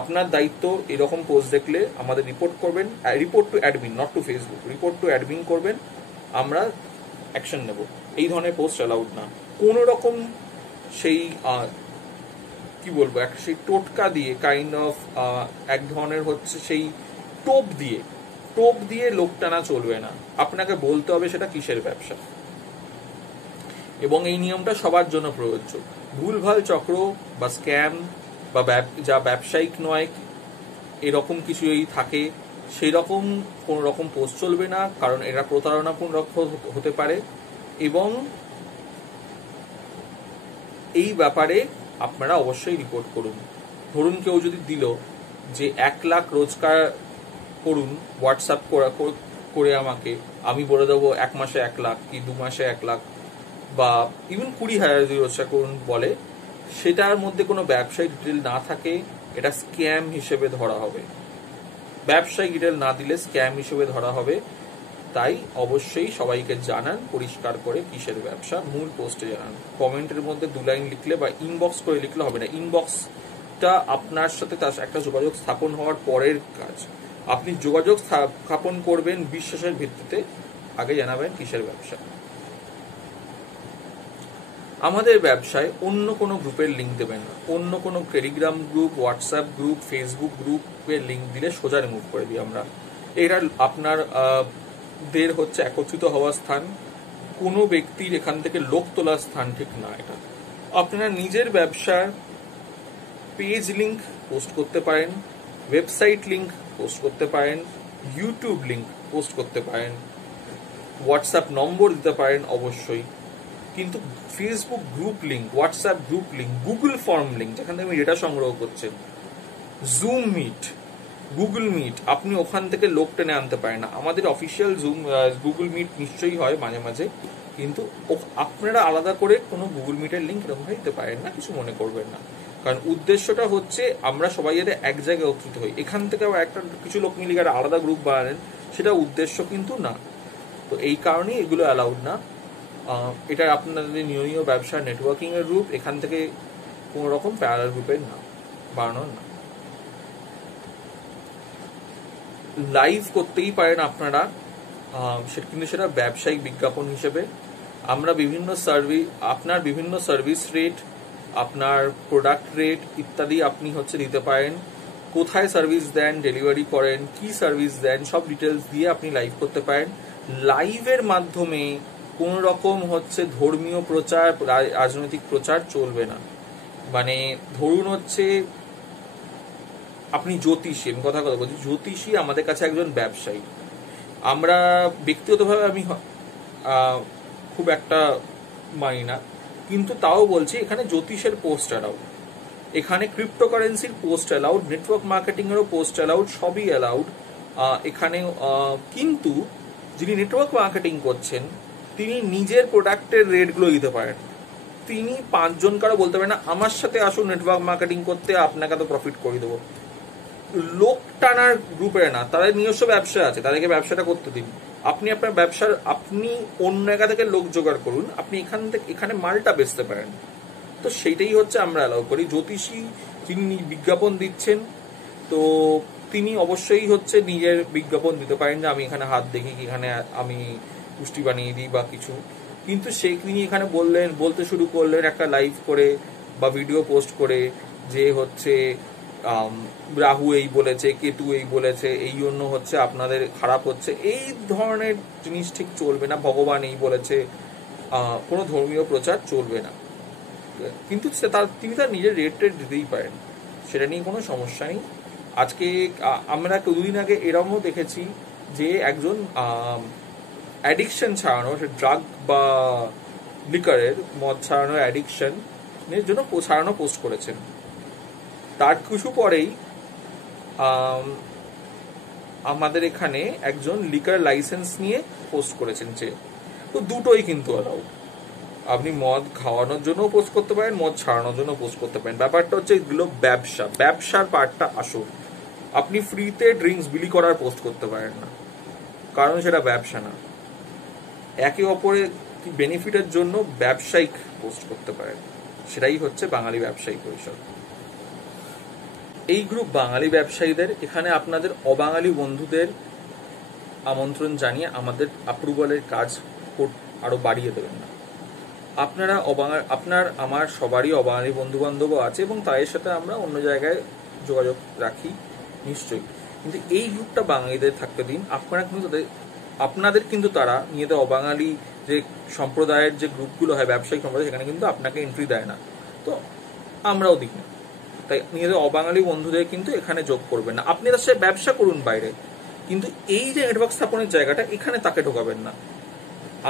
আপনার দায়িত্ব এরকম পোস্ট দেখলে আমাদের রিপোর্ট করবেন, report to admin, not to Facebook, report to admin করবেন, আমরা অ্যাকশন নেব। এই ধরনের পোস্ট অ্যালাউড না। কোনো রকম সেই কি বলবো, একটা সেই টোটকা দিয়ে কাইন্ড অফ এক ধরনের হচ্ছে সেই টোপ দিয়ে লোক টানা চলবে না। আপনাকে বলতে হবে সেটা কিসের ব্যবসা, এবং এই নিয়মটা সবার জন্য প্রযোজ্য। ভুলভাল চক্র বা স্ক্যাম বা যা ব্যবসায়িক নয় এরকম কিছুই থাকে, সেই রকম কোন রকম পোস্ট চলবে না, কারণ এরা প্রতারণাপূর্ণ হতে পারে। এবং এই ব্যাপারে আপনারা অবশ্যই রিপোর্ট করুন। ধরুন কেউ যদি দিল যে 1 লাখ রোজগার করুন হোয়াটসঅ্যাপ করে আমাকে, আমি বলে দেবো 1 মাসে 1 লাখ কি 2 মাসে 1 লাখ বা ইভেন 20,000 যদি রোজগার করুন বলে, সেটার মধ্যে কোনো ব্যবসায়িক ডিটেল না থাকে, এটা স্ক্যাম হিসেবে ধরা হবে। ব্যবসায়িক ডিটেল না দিলে স্ক্যাম হিসেবে ধরা হবে। তাই অবশ্যই সবাইকে জানান পরিষ্কার করে কিসের ব্যবসা, মূল পোস্টে জানান। কমেন্টের মধ্যে 2 লাইন লিখলে বা ইনবক্স করে লিখলে হবে না। ইনবক্সটা আপনার সাথে তার একটা যোগাযোগ স্থাপন হওয়ার পরের কাজ। আপনি যোগাযোগ স্থাপন করবেন বিশ্বাসের ভিত্তিতে, আগে জানাবেন কিসের ব্যবসা। আমাদের ব্যবসায় অন্য কোনো গ্রুপের লিঙ্ক দেবেন না। অন্য কোনো Telegram group, WhatsApp group, Facebook গ্রুপের লিঙ্ক দিলে সোজা রিমুভ করে দিই আমরা। এরা আপনার দের হচ্ছে একত্রিত হওয়ার স্থান, কোনো ব্যক্তির এখান থেকে লোক তোলার স্থান ঠিক না এটা। আপনারা নিজের ব্যবসার পেজ লিঙ্ক পোস্ট করতে পারেন, ওয়েবসাইট লিঙ্ক পোস্ট করতে পারেন, ইউটিউব লিঙ্ক পোস্ট করতে পারেন, হোয়াটসঅ্যাপ নম্বর দিতে পারেন অবশ্যই, কিন্তু Facebook group link, WhatsApp group link, Google form link যেখান থেকে ডেটা সংগ্রহ করছেন, জুম মিট, গুগল মিট, আপনি ওখান থেকে লোক টেনে আনতে পারেন না। আমাদের অফিসিয়াল গুগল মিট নিশ্চয়ই হয় মাঝে মাঝে, কিন্তু আপনারা আলাদা করে কোনো গুগল মিটের লিঙ্ক এরকম দিতে পারেন না, কিছু মনে করবেন না। কারণ উদ্দেশ্যটা হচ্ছে আমরা সবাই যাতে এক জায়গায় একত্রিত হই। এখান থেকে একটা কিছু লোক মিলে গেলে আলাদা গ্রুপ বানালেন, সেটা উদ্দেশ্য কিন্তু না। তো এই কারণেই এগুলো অ্যালাউড না। এটা আপনাদের নিয়মীয় ব্যবসার নেটওয়ার্কিং এর রূপ, এখান থেকে কোনো রকম প্যারালাল গ্রুপের না বানানোর না। লাইভ করতেই পারেন আপনারা, কিন্তু সেটা ব্যবসায়িক বিজ্ঞাপন হিসেবে। আমরা বিভিন্ন আপনার বিভিন্ন সার্ভিস রেট, আপনার প্রোডাক্ট রেট ইত্যাদি আপনি হচ্ছে দিতে পারেন। কোথায় সার্ভিস দেন, ডেলিভারি করেন, কি সার্ভিস দেন, সব ডিটেলস দিয়ে আপনি লাইভ করতে পারেন। লাইভের মাধ্যমে কোন রকম হচ্ছে ধর্মীয় প্রচার, রাজনৈতিক প্রচার চলবে না। মানে ধরুন হচ্ছে আপনি জ্যোতিষী, আমি কথা বলছি, জ্যোতিষী আমাদের কাছে একজন ব্যবসায়ী। আমরা ব্যক্তিগতভাবে আমি খুব একটা মানি না, কিন্তু তাও বলছি এখানে জ্যোতিষের পোস্ট অ্যালাউড, এখানে ক্রিপ্টোকারেন্সির পোস্ট অ্যালাউড, নেটওয়ার্ক মার্কেটিং এরও পোস্ট অ্যালাউড, সবই অ্যালাউড এখানে। কিন্তু যিনি নেটওয়ার্ক মার্কেটিং করছেন তিনি নিজের প্রোডাক্টের রেটগুলো দিতে পারেন। তিনি 5 জন কারো বলতে পারেন না আমার সাথে আসুন নেটওয়ার্ক মার্কেটিং করতে, আপনাকে তো প্রফিট করে দেবো। লোক টানার গ্রুপের না, তাদের নিজস্ব ব্যবসা আছে, তাদেরকে ব্যবসাটা করতে দিন। আপনি আপনার ব্যবসার, আপনি অন্য জায়গা থেকে লোক জোগাড় করুন, আপনি এখানে মালটা বেচতে পারেন। তো সেইটাই হচ্ছে আমরা অ্যালাউ করি। জ্যোতিষী যিনি বিজ্ঞাপন দিচ্ছেন, তো তিনি অবশ্যই হচ্ছে নিজের বিজ্ঞাপন দিতে পারেন যে আমি এখানে হাত দেখি, এখানে আমি পুষ্টি বানিয়ে দিই বা কিছু, কিন্তু তিনি এখানে বলতে শুরু করলেন একটা লাইভ করে বা ভিডিও পোস্ট করে যে হচ্ছে রাহু এই বলেছে, কেতু এই বলেছে, এই জন্য হচ্ছে আপনাদের খারাপ হচ্ছে, এই ধরনের জিনিস ঠিক চলবে না। ভগবান এই বলেছে, কোনো ধর্মীয় প্রচার চলবে না। কিন্তু তিনি তার নিজের রেট দিতেই পারেন, সেটা নিয়ে কোনো সমস্যা নেই। আজকে আমরা 2 দিন আগে এরকমও দেখেছি যে একজন অ্যাডিকশন ছাড়ানো, ড্রাগ বা লিকারের, মদ ছাড়ানোর অ্যাডিকশনের জন্য ছাড়ানো পোস্ট করেছেন। তার কিছু পরেই আমাদের এখানে একজন লিকার লাইসেন্স নিয়ে পোস্ট করেছেন যে, তো দুটোই কিন্তু অ্যালাউড। আপনি মদ খাওয়ানোর জন্য পোস্ট করতে পারেন, মদ ছাড়ানোর জন্য পোস্ট করতে পারেন। ব্যাপারটা হচ্ছে এগুলো ব্যবসার পার্টটা আসুন। আপনি ফ্রিতে ড্রিঙ্কস বিলি করার পোস্ট করতে পারেন না, কারণ সেটা ব্যবসা না। একে অপরের বেনিফিটের জন্য ব্যবসায়িক পোস্ট করতে পারেন, সেটাই হচ্ছে বাঙালি ব্যবসায়ী পরিষদ। এই গ্রুপ বাঙালি ব্যবসায়ীদের, এখানে আপনাদের অবাঙালি বন্ধুদের আমন্ত্রণ জানিয়ে আমাদের অ্যাপ্রুভালের কাজ আরো বাড়িয়ে দেবেন না। আপনারা আপনার আমার সবারই অবাঙালি বন্ধু বান্ধবও আছে এবং তাদের সাথে আমরা অন্য জায়গায় যোগাযোগ রাখি নিশ্চয়ই, কিন্তু এই গ্রুপটা বাঙালিদের থাকতে দিন। আপনারা কিন্তু আপনাদের কিন্তু তারা নিজেদের অবাঙালি যে সম্প্রদায়ের যে গ্রুপগুলো হয় ব্যবসায়িক সম্প্রদায়, সেখানে কিন্তু আপনাকে এন্ট্রি দেয় না, তো আমরাও দিই না। তাই নিজেদের অবাঙালি বন্ধুদের কিন্তু এখানে যোগ করবেন না। আপনি তার সাথে ব্যবসা করুন বাইরে, কিন্তু এই যে নেটওয়ার্ক স্থাপনের জায়গাটা, এখানে তাকে ঢোকাবেন না।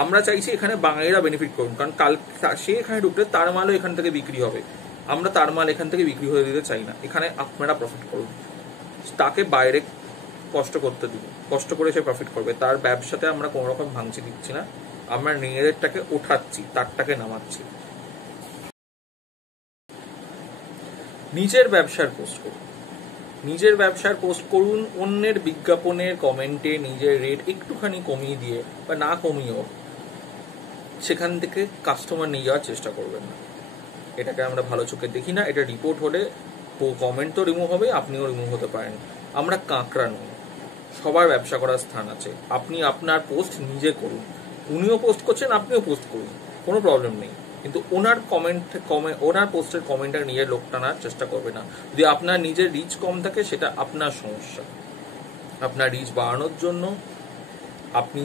আমরা চাইছি এখানে বাঙালিরা বেনিফিট করুন, কারণ কাল সে এখানে ঢুকলে তার মালও এখান থেকে বিক্রি হবে, আমরা তার মাল এখান থেকে বিক্রি হয়ে দিতে চাই না। এখানে আপনারা প্রফিট করুন, তাকে বাইরে কষ্ট করতে দিন, কষ্ট করে সে প্রফিট করবে। তার ব্যবসাতে আমরা কোনো রকম ভাঙচি দিচ্ছি না, আমরা নিজেদেরটাকে ওঠাচ্ছি, তারটাকে নামাচ্ছি। নিজের ব্যবসার পোস্ট করুন, নিজের ব্যবসার পোস্ট করুন। অন্যের বিজ্ঞাপনের কমেন্টে নিজের রেট একটুখানি কমিয়ে দিয়ে বা না কমিয়েও সেখান থেকে কাস্টমার নিয়ে যাওয়ার চেষ্টা করবেন না। এটাকে আমরা ভালো চোখে দেখি না। এটা রিপোর্ট হলে কমেন্ট তো রিমুভ হবে, আপনিও রিমুভ হতে পারেন। আমরা কাঁকড়া নই, সবার ব্যবসা করার স্থান আছে। আপনি আপনার পোস্ট নিজে করুন, উনিও পোস্ট করছেন, আপনিও পোস্ট করুন, কোনো প্রবলেম নেই, কিন্তু ওনার পোস্টের কমেন্টে নিজের লোক টানার চেষ্টা করবে না। যদি আপনার নিজের রিচ কম থাকে, সেটা আপনার সমস্যা। আপনার রিচ বাড়ানোর জন্য আপনি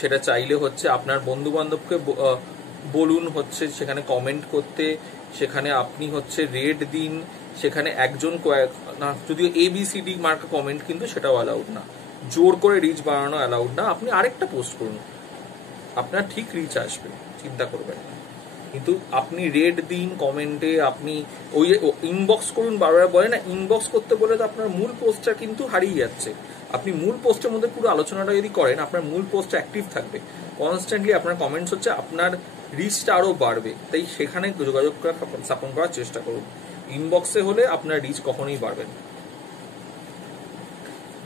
সেটা চাইলে হচ্ছে আপনার বন্ধু বান্ধবকে বলুন হচ্ছে সেখানে কমেন্ট করতে, সেখানে আপনি হচ্ছে রেট দিন, সেখানে একজন না, যদিও ABCD মার্কা কমেন্ট কিন্তু সেটাও অ্যালাউড না, জোর করে রিচ বাড়ানো অ্যালাউড না। আপনি আরেকটা পোস্ট করুন, আপনার ঠিক রিচ আসবে, চিন্তা করবেন না। কিন্তু আপনি রেট দিন কমেন্টে, আপনি ওই ইনবক্স করুন, বারবার বলে না, ইনবক্স করতে বলে তো আপনার মূল পোস্টটা কিন্তু হারিয়ে যাচ্ছে। আপনি মূল পোস্টের মধ্যে পুরো আলোচনাটা যদি করেন, আপনার মূল পোস্টটা অ্যাক্টিভ থাকবে, কনস্ট্যান্টলি আপনার কমেন্টস হচ্ছে, আপনার রিচটা আরও বাড়বে। তাই সেখানে যোগাযোগ স্থাপন করার চেষ্টা করুন। ইনবক্সে হলে আপনার রিচ কখনোই বাড়বে না।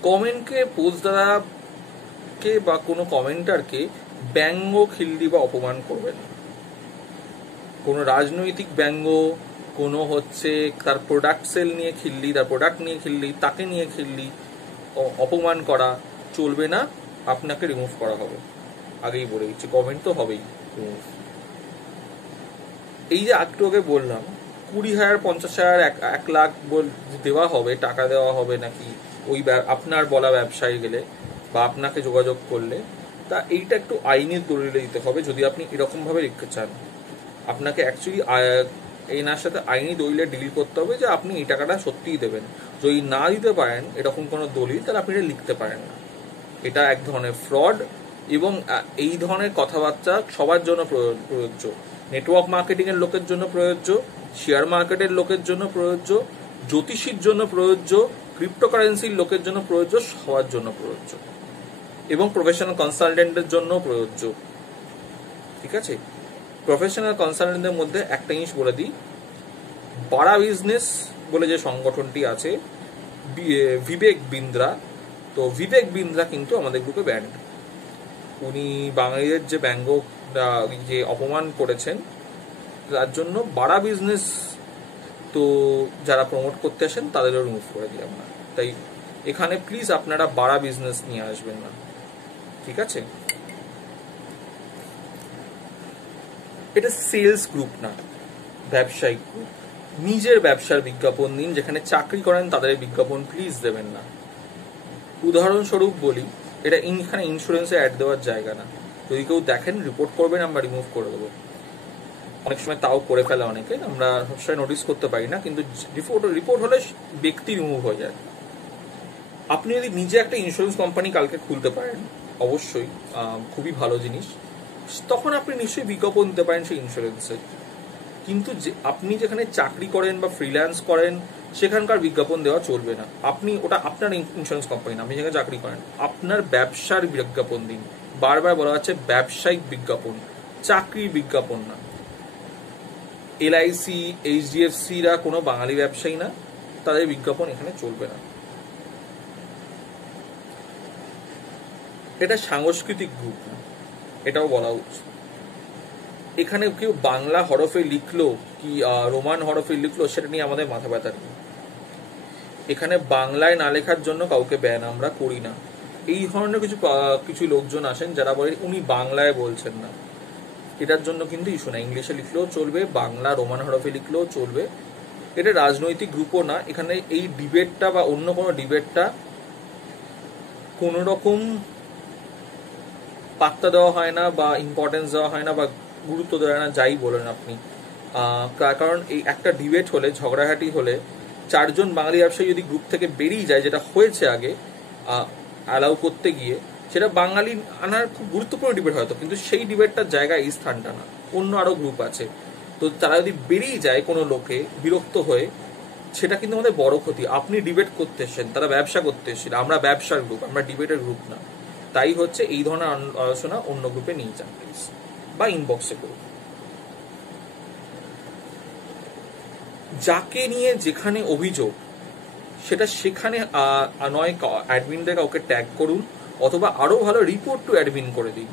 কমেন্টকে, পোস্ট দ্বারাকে বা কোনো কমেন্টারকে ব্যঙ্গ, খিল্লি বা অপমান করবেন না। কোনো রাজনৈতিক ব্যঙ্গ, কোনো হচ্ছে তার প্রোডাক্ট সেল নিয়ে খিল্লি, তার প্রোডাক্ট নিয়ে খিল্লি, তাকে নিয়ে খিল্লি, অপমান করা চলবে না, আপনাকে রিমুভ করা হবে। আগেই বলে দিচ্ছি, কমেন্ট তো হবেই রিমুভ। এই যে একটু আগে বললাম 20,000, 50,000, 1 লাখ দেওয়া হবে, টাকা দেওয়া হবে নাকি ওই আপনার বলা ব্যবসায় গেলে বা আপনাকে যোগাযোগ করলে, তা এইটা একটু আইনি দলিলে দিতে হবে। যদি আপনি এরকম ভাবে লিখতে চান, আপনাকে অ্যাকচুয়ালি এনার সাথে আইনি দলিলে ডিল করতে হবে যে আপনি এই টাকাটা সত্যিই দেবেন। যদি না দিতে পারেন এরকম কোনো দলিল, তাহলে আপনি এটা লিখতে পারেন না। এটা এক ধরনের ফ্রড, এবং এই ধরনের কথাবার্তা সবার জন্য প্রযোজ্য। নেটওয়ার্ক মার্কেটিং এর লোকের জন্য প্রযোজ্য, শেয়ার মার্কেটের লোকের জন্য প্রযোজ্য, জ্যোতিষীর জন্য প্রযোজ্য, ক্রিপ্টোকারেন্সির লোকের জন্য প্রযোজ্য, সবার জন্য প্রযোজ্য, এবং প্রফেশনাল কনসালটেন্টের জন্য প্রযোজ্য। ঠিক আছে, প্রফেশনাল কনসালটেন্টদের মধ্যে একটা জিনিস বলে দিই, বাড়া বিজনেস বলে যে সংগঠনটি আছে, বিবেক বিন্দ্রা, তো বিবেক বিন্দ্রা কিন্তু আমাদের গ্রুপে ব্যান্ড। উনি বাঙালিদের যে ব্যঙ্গ, যে অপমান করেছেন, তার জন্য বাড়া বিজনেস তো যারা প্রমোট করতে আসেন তাদেরও রিমুভ করে দিই আমরা। তাই এখানে প্লিজ আপনারা বাড়া বিজনেস নিয়ে আসবেন না, ঠিক আছে? এটা সেলস গ্রুপ না, ব্যবসায়িক গ্রুপ। নিজের ব্যবসার বিজ্ঞাপন দিন, যেখানে চাকরি করেন তাদের বিজ্ঞাপন প্লিজ দেবেন না। উদাহরণস্বরূপ বলি, এটা এখানে ইন্স্যুরেন্সে অ্যাড দেওয়ার জায়গা না। যদি কেউ দেখেন, রিপোর্ট করবেন, আমরা রিমুভ করে দেবো। অনেক সময় তাও করে ফেলে অনেকে, আমরা সবসময় নোটিস করতে পারি না, কিন্তু রিপোর্ট হলে ব্যক্তি রিমুভ হয়ে যায়। আপনি যদি নিজে একটা ইন্স্যুরেন্স কোম্পানি কালকে খুলতে পারেন, অবশ্যই খুবই ভালো জিনিস, তখন আপনি নিশ্চয়ই বিজ্ঞাপন দিতে পারেন সেই ইন্স্যুরেন্সে। কিন্তু আপনি যেখানে চাকরি করেন বা ফ্রিল্যান্স করেন, সেখানকার বিজ্ঞাপন দেওয়া চলবে না। আপনি ওটা আপনার ইন্স্যুরেন্স কোম্পানি না, আপনি যেখানে চাকরি করেন, আপনার ব্যবসার বিজ্ঞাপন দিন। বারবার বলা হচ্ছে ব্যবসায়িক বিজ্ঞাপন, চাকরির বিজ্ঞাপন না। LIC, HDFC-রা কোনো বাঙালি ব্যবসায়ী না, তাদের বিজ্ঞাপন এখানে চলবে না। এটা সাংস্কৃতিক গ্রুপ না, এটাও বলা উচিত। এখানে কেউ বাংলা হরফে লিখলো কি রোমান হরফে লিখলো, সেটা নিয়ে আমাদের মাথা ব্যথা নেই। এখানে বাংলায় না লেখার জন্য কাউকে ব্যান আমরা করি না। এই ধরনের কিছু লোকজন আসেন যারা বলে উনি বাংলায় বলছেন না। এটার জন্য কিন্তু ইস্যু না, ইংলিশে লিখলেও চলবে, বাংলা রোমান হরফে লিখলেও চলবে। এটা রাজনৈতিক গ্রুপও না, এখানে এই ডিবেটটা বা অন্য কোনো ডিবেটটা কোনো রকম পাত্তা দেওয়া হয় না বা ইম্পর্টেন্স দেওয়া হয় না বা গুরুত্ব দেওয়া হয় না, যাই বলেন আপনি। কারণ এই একটা ডিবেট হলে, ঝগড়াঝাটি হলে, 4 জন বাঙালি ব্যবসায়ী যদি গ্রুপ থেকে বেরিয়ে যায়, যেটা হয়েছে আগে অ্যালাউ করতে গিয়ে, সেটা বাঙালি আনার খুব গুরুত্বপূর্ণ ডিবেট হয়তো, কিন্তু সেই ডিবেটটার জায়গায় এই স্থানটা না, অন্য আরো গ্রুপ আছে। তো তারা যদি বেরিয়ে যায় কোনো লোকে বিরক্ত হয়ে, সেটা কিন্তু আমাদের বড় ক্ষতি। আপনি ডিবেট করতে এসেছেন, তারা ব্যবসা করতে এসেছিল, আমরা ব্যবসার গ্রুপ, আমরা ডিবেটের গ্রুপ না। তাই হচ্ছে এই ধরনের আলোচনা অন্য গ্রুপে নিয়ে যান প্লিজ, বা ইনবক্সে করুন। যাকে নিয়ে যেখানে অভিযোগ, সেটা সেখানে নয় অ্যাডমিনদের কাউকে ট্যাগ করুন, অথবা আরো ভালো রিপোর্ট টু অ্যাডমিন করে দিন।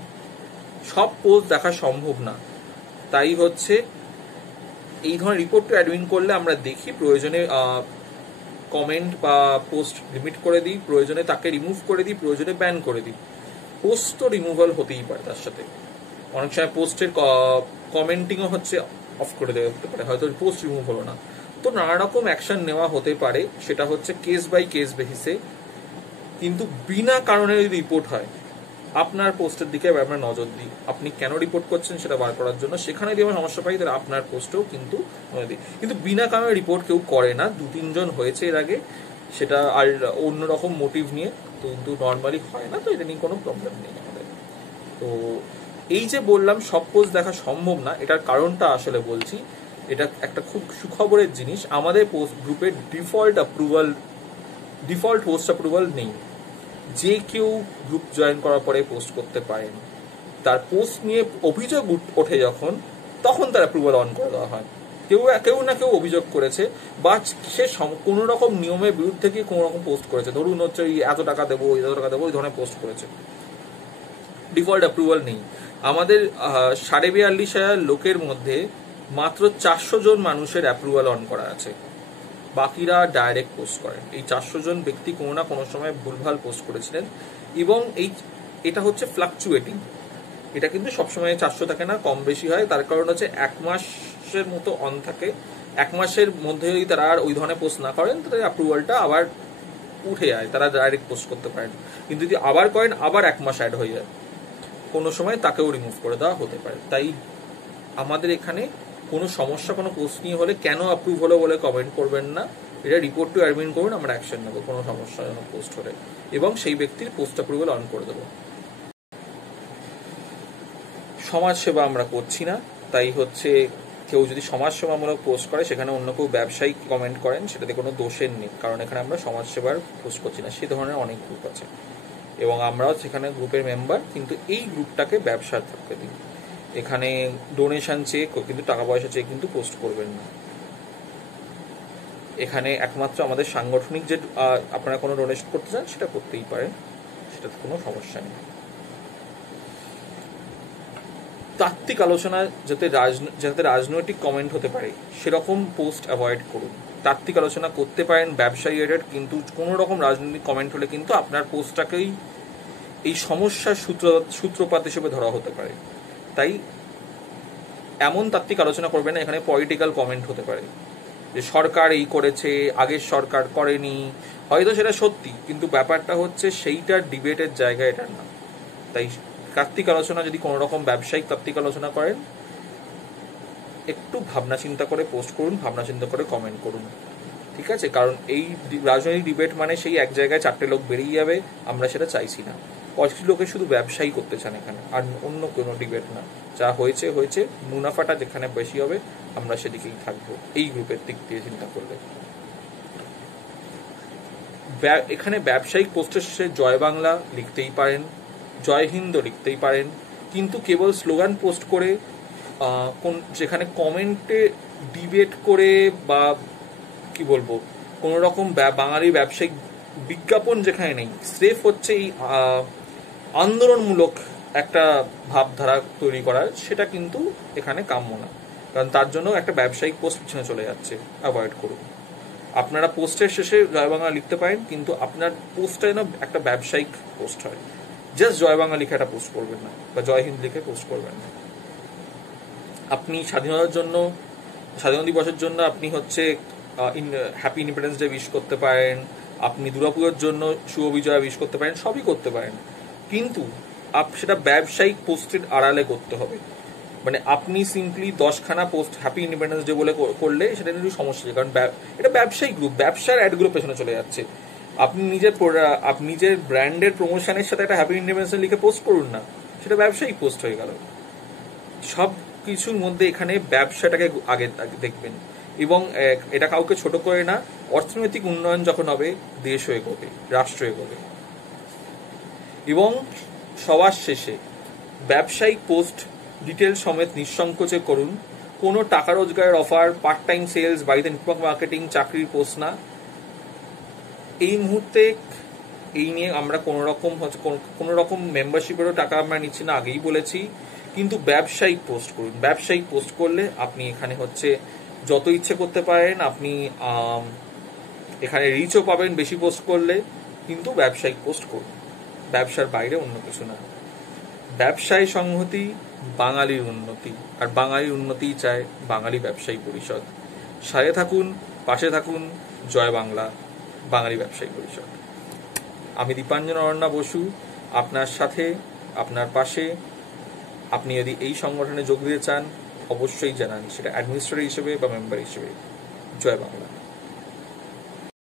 সব পোস্ট দেখা সম্ভব না, তাই হচ্ছে এই ধরনের রিপোর্ট টু অ্যাডমিন করলে আমরা দেখি, প্রয়োজনে কমেন্ট বা পোস্ট লিমিট করে দিই, প্রয়োজনে তাকে রিমুভ করে দিই, প্রয়োজনে ব্যান করে দিই। পোস্ট তো রিমুভাল হতেই পারে, তার সাথে অনেক সময় পোস্টের কমেন্টিংও হচ্ছে অফ করে দেওয়া হতে পারে, হয়তো পোস্ট রিমুভ হলো না। তো নানা রকম অ্যাকশন নেওয়া হতে পারে, সেটা হচ্ছে কেস বাই কেস বেসিসে। কিন্তু বিনা কারণে যদি রিপোর্ট হয়, আপনার পোস্টের দিকে আমরা নজর দিই, আপনি কেন রিপোর্ট করছেন সেটা বার করার জন্য। সেখানে যদি আমরা সমস্যা পাই, তাহলে আপনার পোস্টেও কিন্তু দিই। কিন্তু বিনা কারণে রিপোর্ট কেউ করে না, 2-3 জন হয়েছে এর আগে, সেটা আর অন্যরকম মোটিভ নিয়ে, কিন্তু নর্মালি হয় না। তো এটা নিয়ে কোনো প্রবলেম নেই আমাদের। তো এই যে বললাম সব পোস্ট দেখা সম্ভব না, এটার কারণটা আসলে বলছি। এটা একটা খুব সুখবরের জিনিস, আমাদের পোস্ট গ্রুপে ডিফল্ট পোস্ট অ্যাপ্রুভাল নেই। যে কেউ গ্রুপ জয়েন করার পরে পোস্ট করতে পারেন, তার পোস্ট নিয়ে অভিযোগ ওঠে যখন, তখন তার অ্যাপ্রুভাল অন করে দেওয়া হয়। কেউ না কেউ অভিযোগ করেছে, বা সে কোনো রকম নিয়মের বিরুদ্ধে গিয়ে কোনো রকম পোস্ট করেছে, ধরুন হচ্ছে এত টাকা দেবো, এত টাকা দেবো, এই ধরনের পোস্ট করেছে, ডিফল্ট অ্যাপ্রুভাল নেই। আমাদের 42,500 লোকের মধ্যে মাত্র 400 জন মানুষের অ্যাপ্রুভাল অন করা আছে, বাকিরা ডাইরেক্ট পোস্ট করেন। এই 400 জন ব্যক্তি কোনো না কোনো সময় ভুলভাল পোস্ট করেছিলেন, এবং এটা হচ্ছে ফ্লাকচুয়েটিং। এটা কিন্তু সবসময় 400 থাকে না, কম বেশি হয়। তার কারণ হচ্ছে 1 মাসের মতো অন থাকে, 1 মাসের মধ্যে যদি তারা আর ওই ধরনের পোস্ট না করেন, তাদের অ্যাপ্রুভালটা আবার উঠে যায়, তারা ডাইরেক্ট পোস্ট করতে পারেন। কিন্তু যদি আবার করেন, আবার 1 মাস অ্যাড হয়ে যায়, কোনো সময় তাকেও রিমুভ করে দেওয়া হতে পারে। তাই আমাদের এখানে কোনো সমস্যা কোনো পোস্ট নিয়ে হলে কেন অ্যাপ্রুভ হলো বলে কমেন্ট করবেন না, এটা রিপোর্ট টু অ্যাডমিন করুন, আমরা অ্যাকশন নেবো কোনো সমস্যাজনক পোস্ট হলে, এবং সেই ব্যক্তির পোস্ট অ্যাপ্রুভাল অন করে দেবো। সমাজসেবা আমরা করছি না, তাই হচ্ছে কেউ যদি সমাজসেবামূলক পোস্ট করে, সেখানে অন্য কেউ ব্যবসায়িক কমেন্ট করেন, সেটাতে কোনো দোষের নেই, কারণ এখানে আমরা সমাজসেবার পোস্ট করছি না। সেই ধরনের অনেক গ্রুপ আছে, এবং আমরাও সেখানে গ্রুপের মেম্বার, কিন্তু এই গ্রুপটাকে ব্যবসার থাকতে দিন। এখানে ডোনেশন চেয়ে কিন্তু, টাকা পয়সা চেয়ে কিন্তু পোস্ট করবেন না। এখানে একমাত্র আমাদের সাংগঠনিক যে আপনারা কোনো ডোনেশন করতে চান, সেটা করতেই পারেন, সেটাতে কোনো সমস্যা নেই। তাত্ত্বিক আলোচনা যাতে রাজনৈতিক কমেন্ট হতে পারে, সেরকম পোস্ট অ্যাভয়েড করুন। তাত্ত্বিক আলোচনা করতে পারেন ব্যবসা রিলেটেড, কিন্তু কোনো রকম রাজনৈতিক কমেন্ট হলে কিন্তু আপনার পোস্টটাকেই এই সমস্যার সূত্রপাত হিসেবে ধরা হতে পারে। তাই এমন তাত্ত্বিক আলোচনা করবেন না, এখানে পলিটিক্যাল কমেন্ট হতে পারে, যে সরকার এই করেছে, আগের সরকার করেনি, হয়তো সেটা সত্যি, কিন্তু ব্যাপারটা হচ্ছে সেইটার ডিবেটের জায়গা এটা না। তাই তাত্ত্বিক আলোচনা যদি কোনো রকম ব্যবসায়িক তাত্ত্বিক আলোচনা করেন, একটু ভাবনা চিন্তা করে পোস্ট করুন, ভাবনা চিন্তা করে কমেন্ট করুন, ঠিক আছে? কারণ এই রাজনৈতিক ডিবেট মানে সেই এক জায়গায় 4টে লোক বেরিয়ে যাবে, আমরা সেটা চাইছি না। 50 লোকে শুধু ব্যবসায়ী করতে চান এখানে, আর অন্য কোনো ডিবেট না। যা হয়েছে হয়েছে, মুনাফাটা যেখানে বেশি হবে আমরা সেদিকেই থাকবো, এই গ্রুপের দিক দিয়ে চিন্তা করলে। এখানে ব্যবসায়িক পোস্টের শেষে জয় বাংলা লিখতেই পারেন, জয় হিন্দ লিখতেই পারেন, কিন্তু কেবল স্লোগান পোস্ট করে যেখানে কমেন্টে ডিবেট করে বা কি বলবো কোন রকম বাঙালি ব্যবসায়িক বিজ্ঞাপন যেখানে নেই, স্রেফ হচ্ছে এই আন্দোলনমূলক একটা ভাবধারা তৈরি করার, সেটা কিন্তু এখানে কাম্য না। কারণ তার জন্য একটা ব্যবসায়িক পোস্ট পিছনে চলে যাচ্ছে, অ্যাভয়েড করুন। আপনারা পোস্টের শেষে জয় বাংলা লিখতে পারেন, কিন্তু আপনার পোস্টটা যেন একটা ব্যবসায়িক পোস্ট হয়। জাস্ট জয় বাংলা লিখে একটা পোস্ট করবেন না, বা জয় হিন্দ লিখে পোস্ট করবেন না। আপনি স্বাধীনতা দিবসের জন্য আপনি হচ্ছে হ্যাপি ইন্ডিপেন্ডেন্স ডে উইশ করতে পারেন, আপনি দুর্গাপুজোর জন্য শুভ বিজয়া উইশ করতে পারেন, সবই করতে পারেন, কিন্তু সেটা ব্যবসায়িক পোস্টের আড়ালে করতে হবে। মানে আপনি সিম্পলি 10খানা পোস্ট হ্যাপি ইন্ডিপেন্ডেন্স ডে বলে করলে সেটা একটু সমস্যা আছে, কারণ এটা ব্যবসায়িক গ্রুপ, ব্যবসার অ্যাড গ্রুপ পেছনে চলে যাচ্ছে। আপনি নিজের ব্র্যান্ডের প্রমোশনের সাথে একটা হ্যাপি ইন্ডিপেন্ডেন্স ডে লিখে পোস্ট করুন না, সেটা ব্যবসায়িক পোস্ট হয়ে গেল। সব কিছুর মধ্যে এখানে ব্যবসাটাকে আগে দেখবেন, এবং এটা কাউকে ছোট করে না। অর্থনৈতিক উন্নয়ন যখন হবে, দেশও এগোবে, রাষ্ট্র এগোবে। এবং সবার শেষে ব্যবসায়িক পোস্ট ডিটেল সমেত নিঃসংকোচে করুন। কোনো টাকা রোজগারের অফার, পার্ট টাইম সেলস, বাড়িতে নেটওয়ার্ক মার্কেটিং, চাকরির পোস্ট না। এই মুহূর্তে এই নিয়ে আমরা কোনো রকম মেম্বারশিপেরও টাকা আমরা নিচ্ছি না, আগেই বলেছি। কিন্তু ব্যবসায়িক পোস্ট করুন। ব্যবসায়িক পোস্ট করলে আপনি এখানে হচ্ছে যত ইচ্ছে করতে পারেন, আপনি এখানে রিচও পাবেন বেশি পোস্ট করলে, কিন্তু ব্যবসায়িক পোস্ট করুন, ব্যবসার বাইরে অন্য কিছু না। ব্যবসায়ী সংহতি বাঙালির উন্নতি, আর বাঙালির উন্নতিই চায় বাঙালি ব্যবসায়ী পরিষদ। সাথে থাকুন, পাশে থাকুন। জয় বাংলা, বাঙালি ব্যবসায়ী পরিষদ। আমি দীপাঞ্জন অরণ্যা বসু, আপনার সাথে, আপনার পাশে। আপনি যদি এই সংগঠনে যোগ দিতে চান, অবশ্যই জানান, সেটা অ্যাডমিনিস্ট্রেটর হিসেবে বা মেম্বার হিসেবে। জয় বাংলা।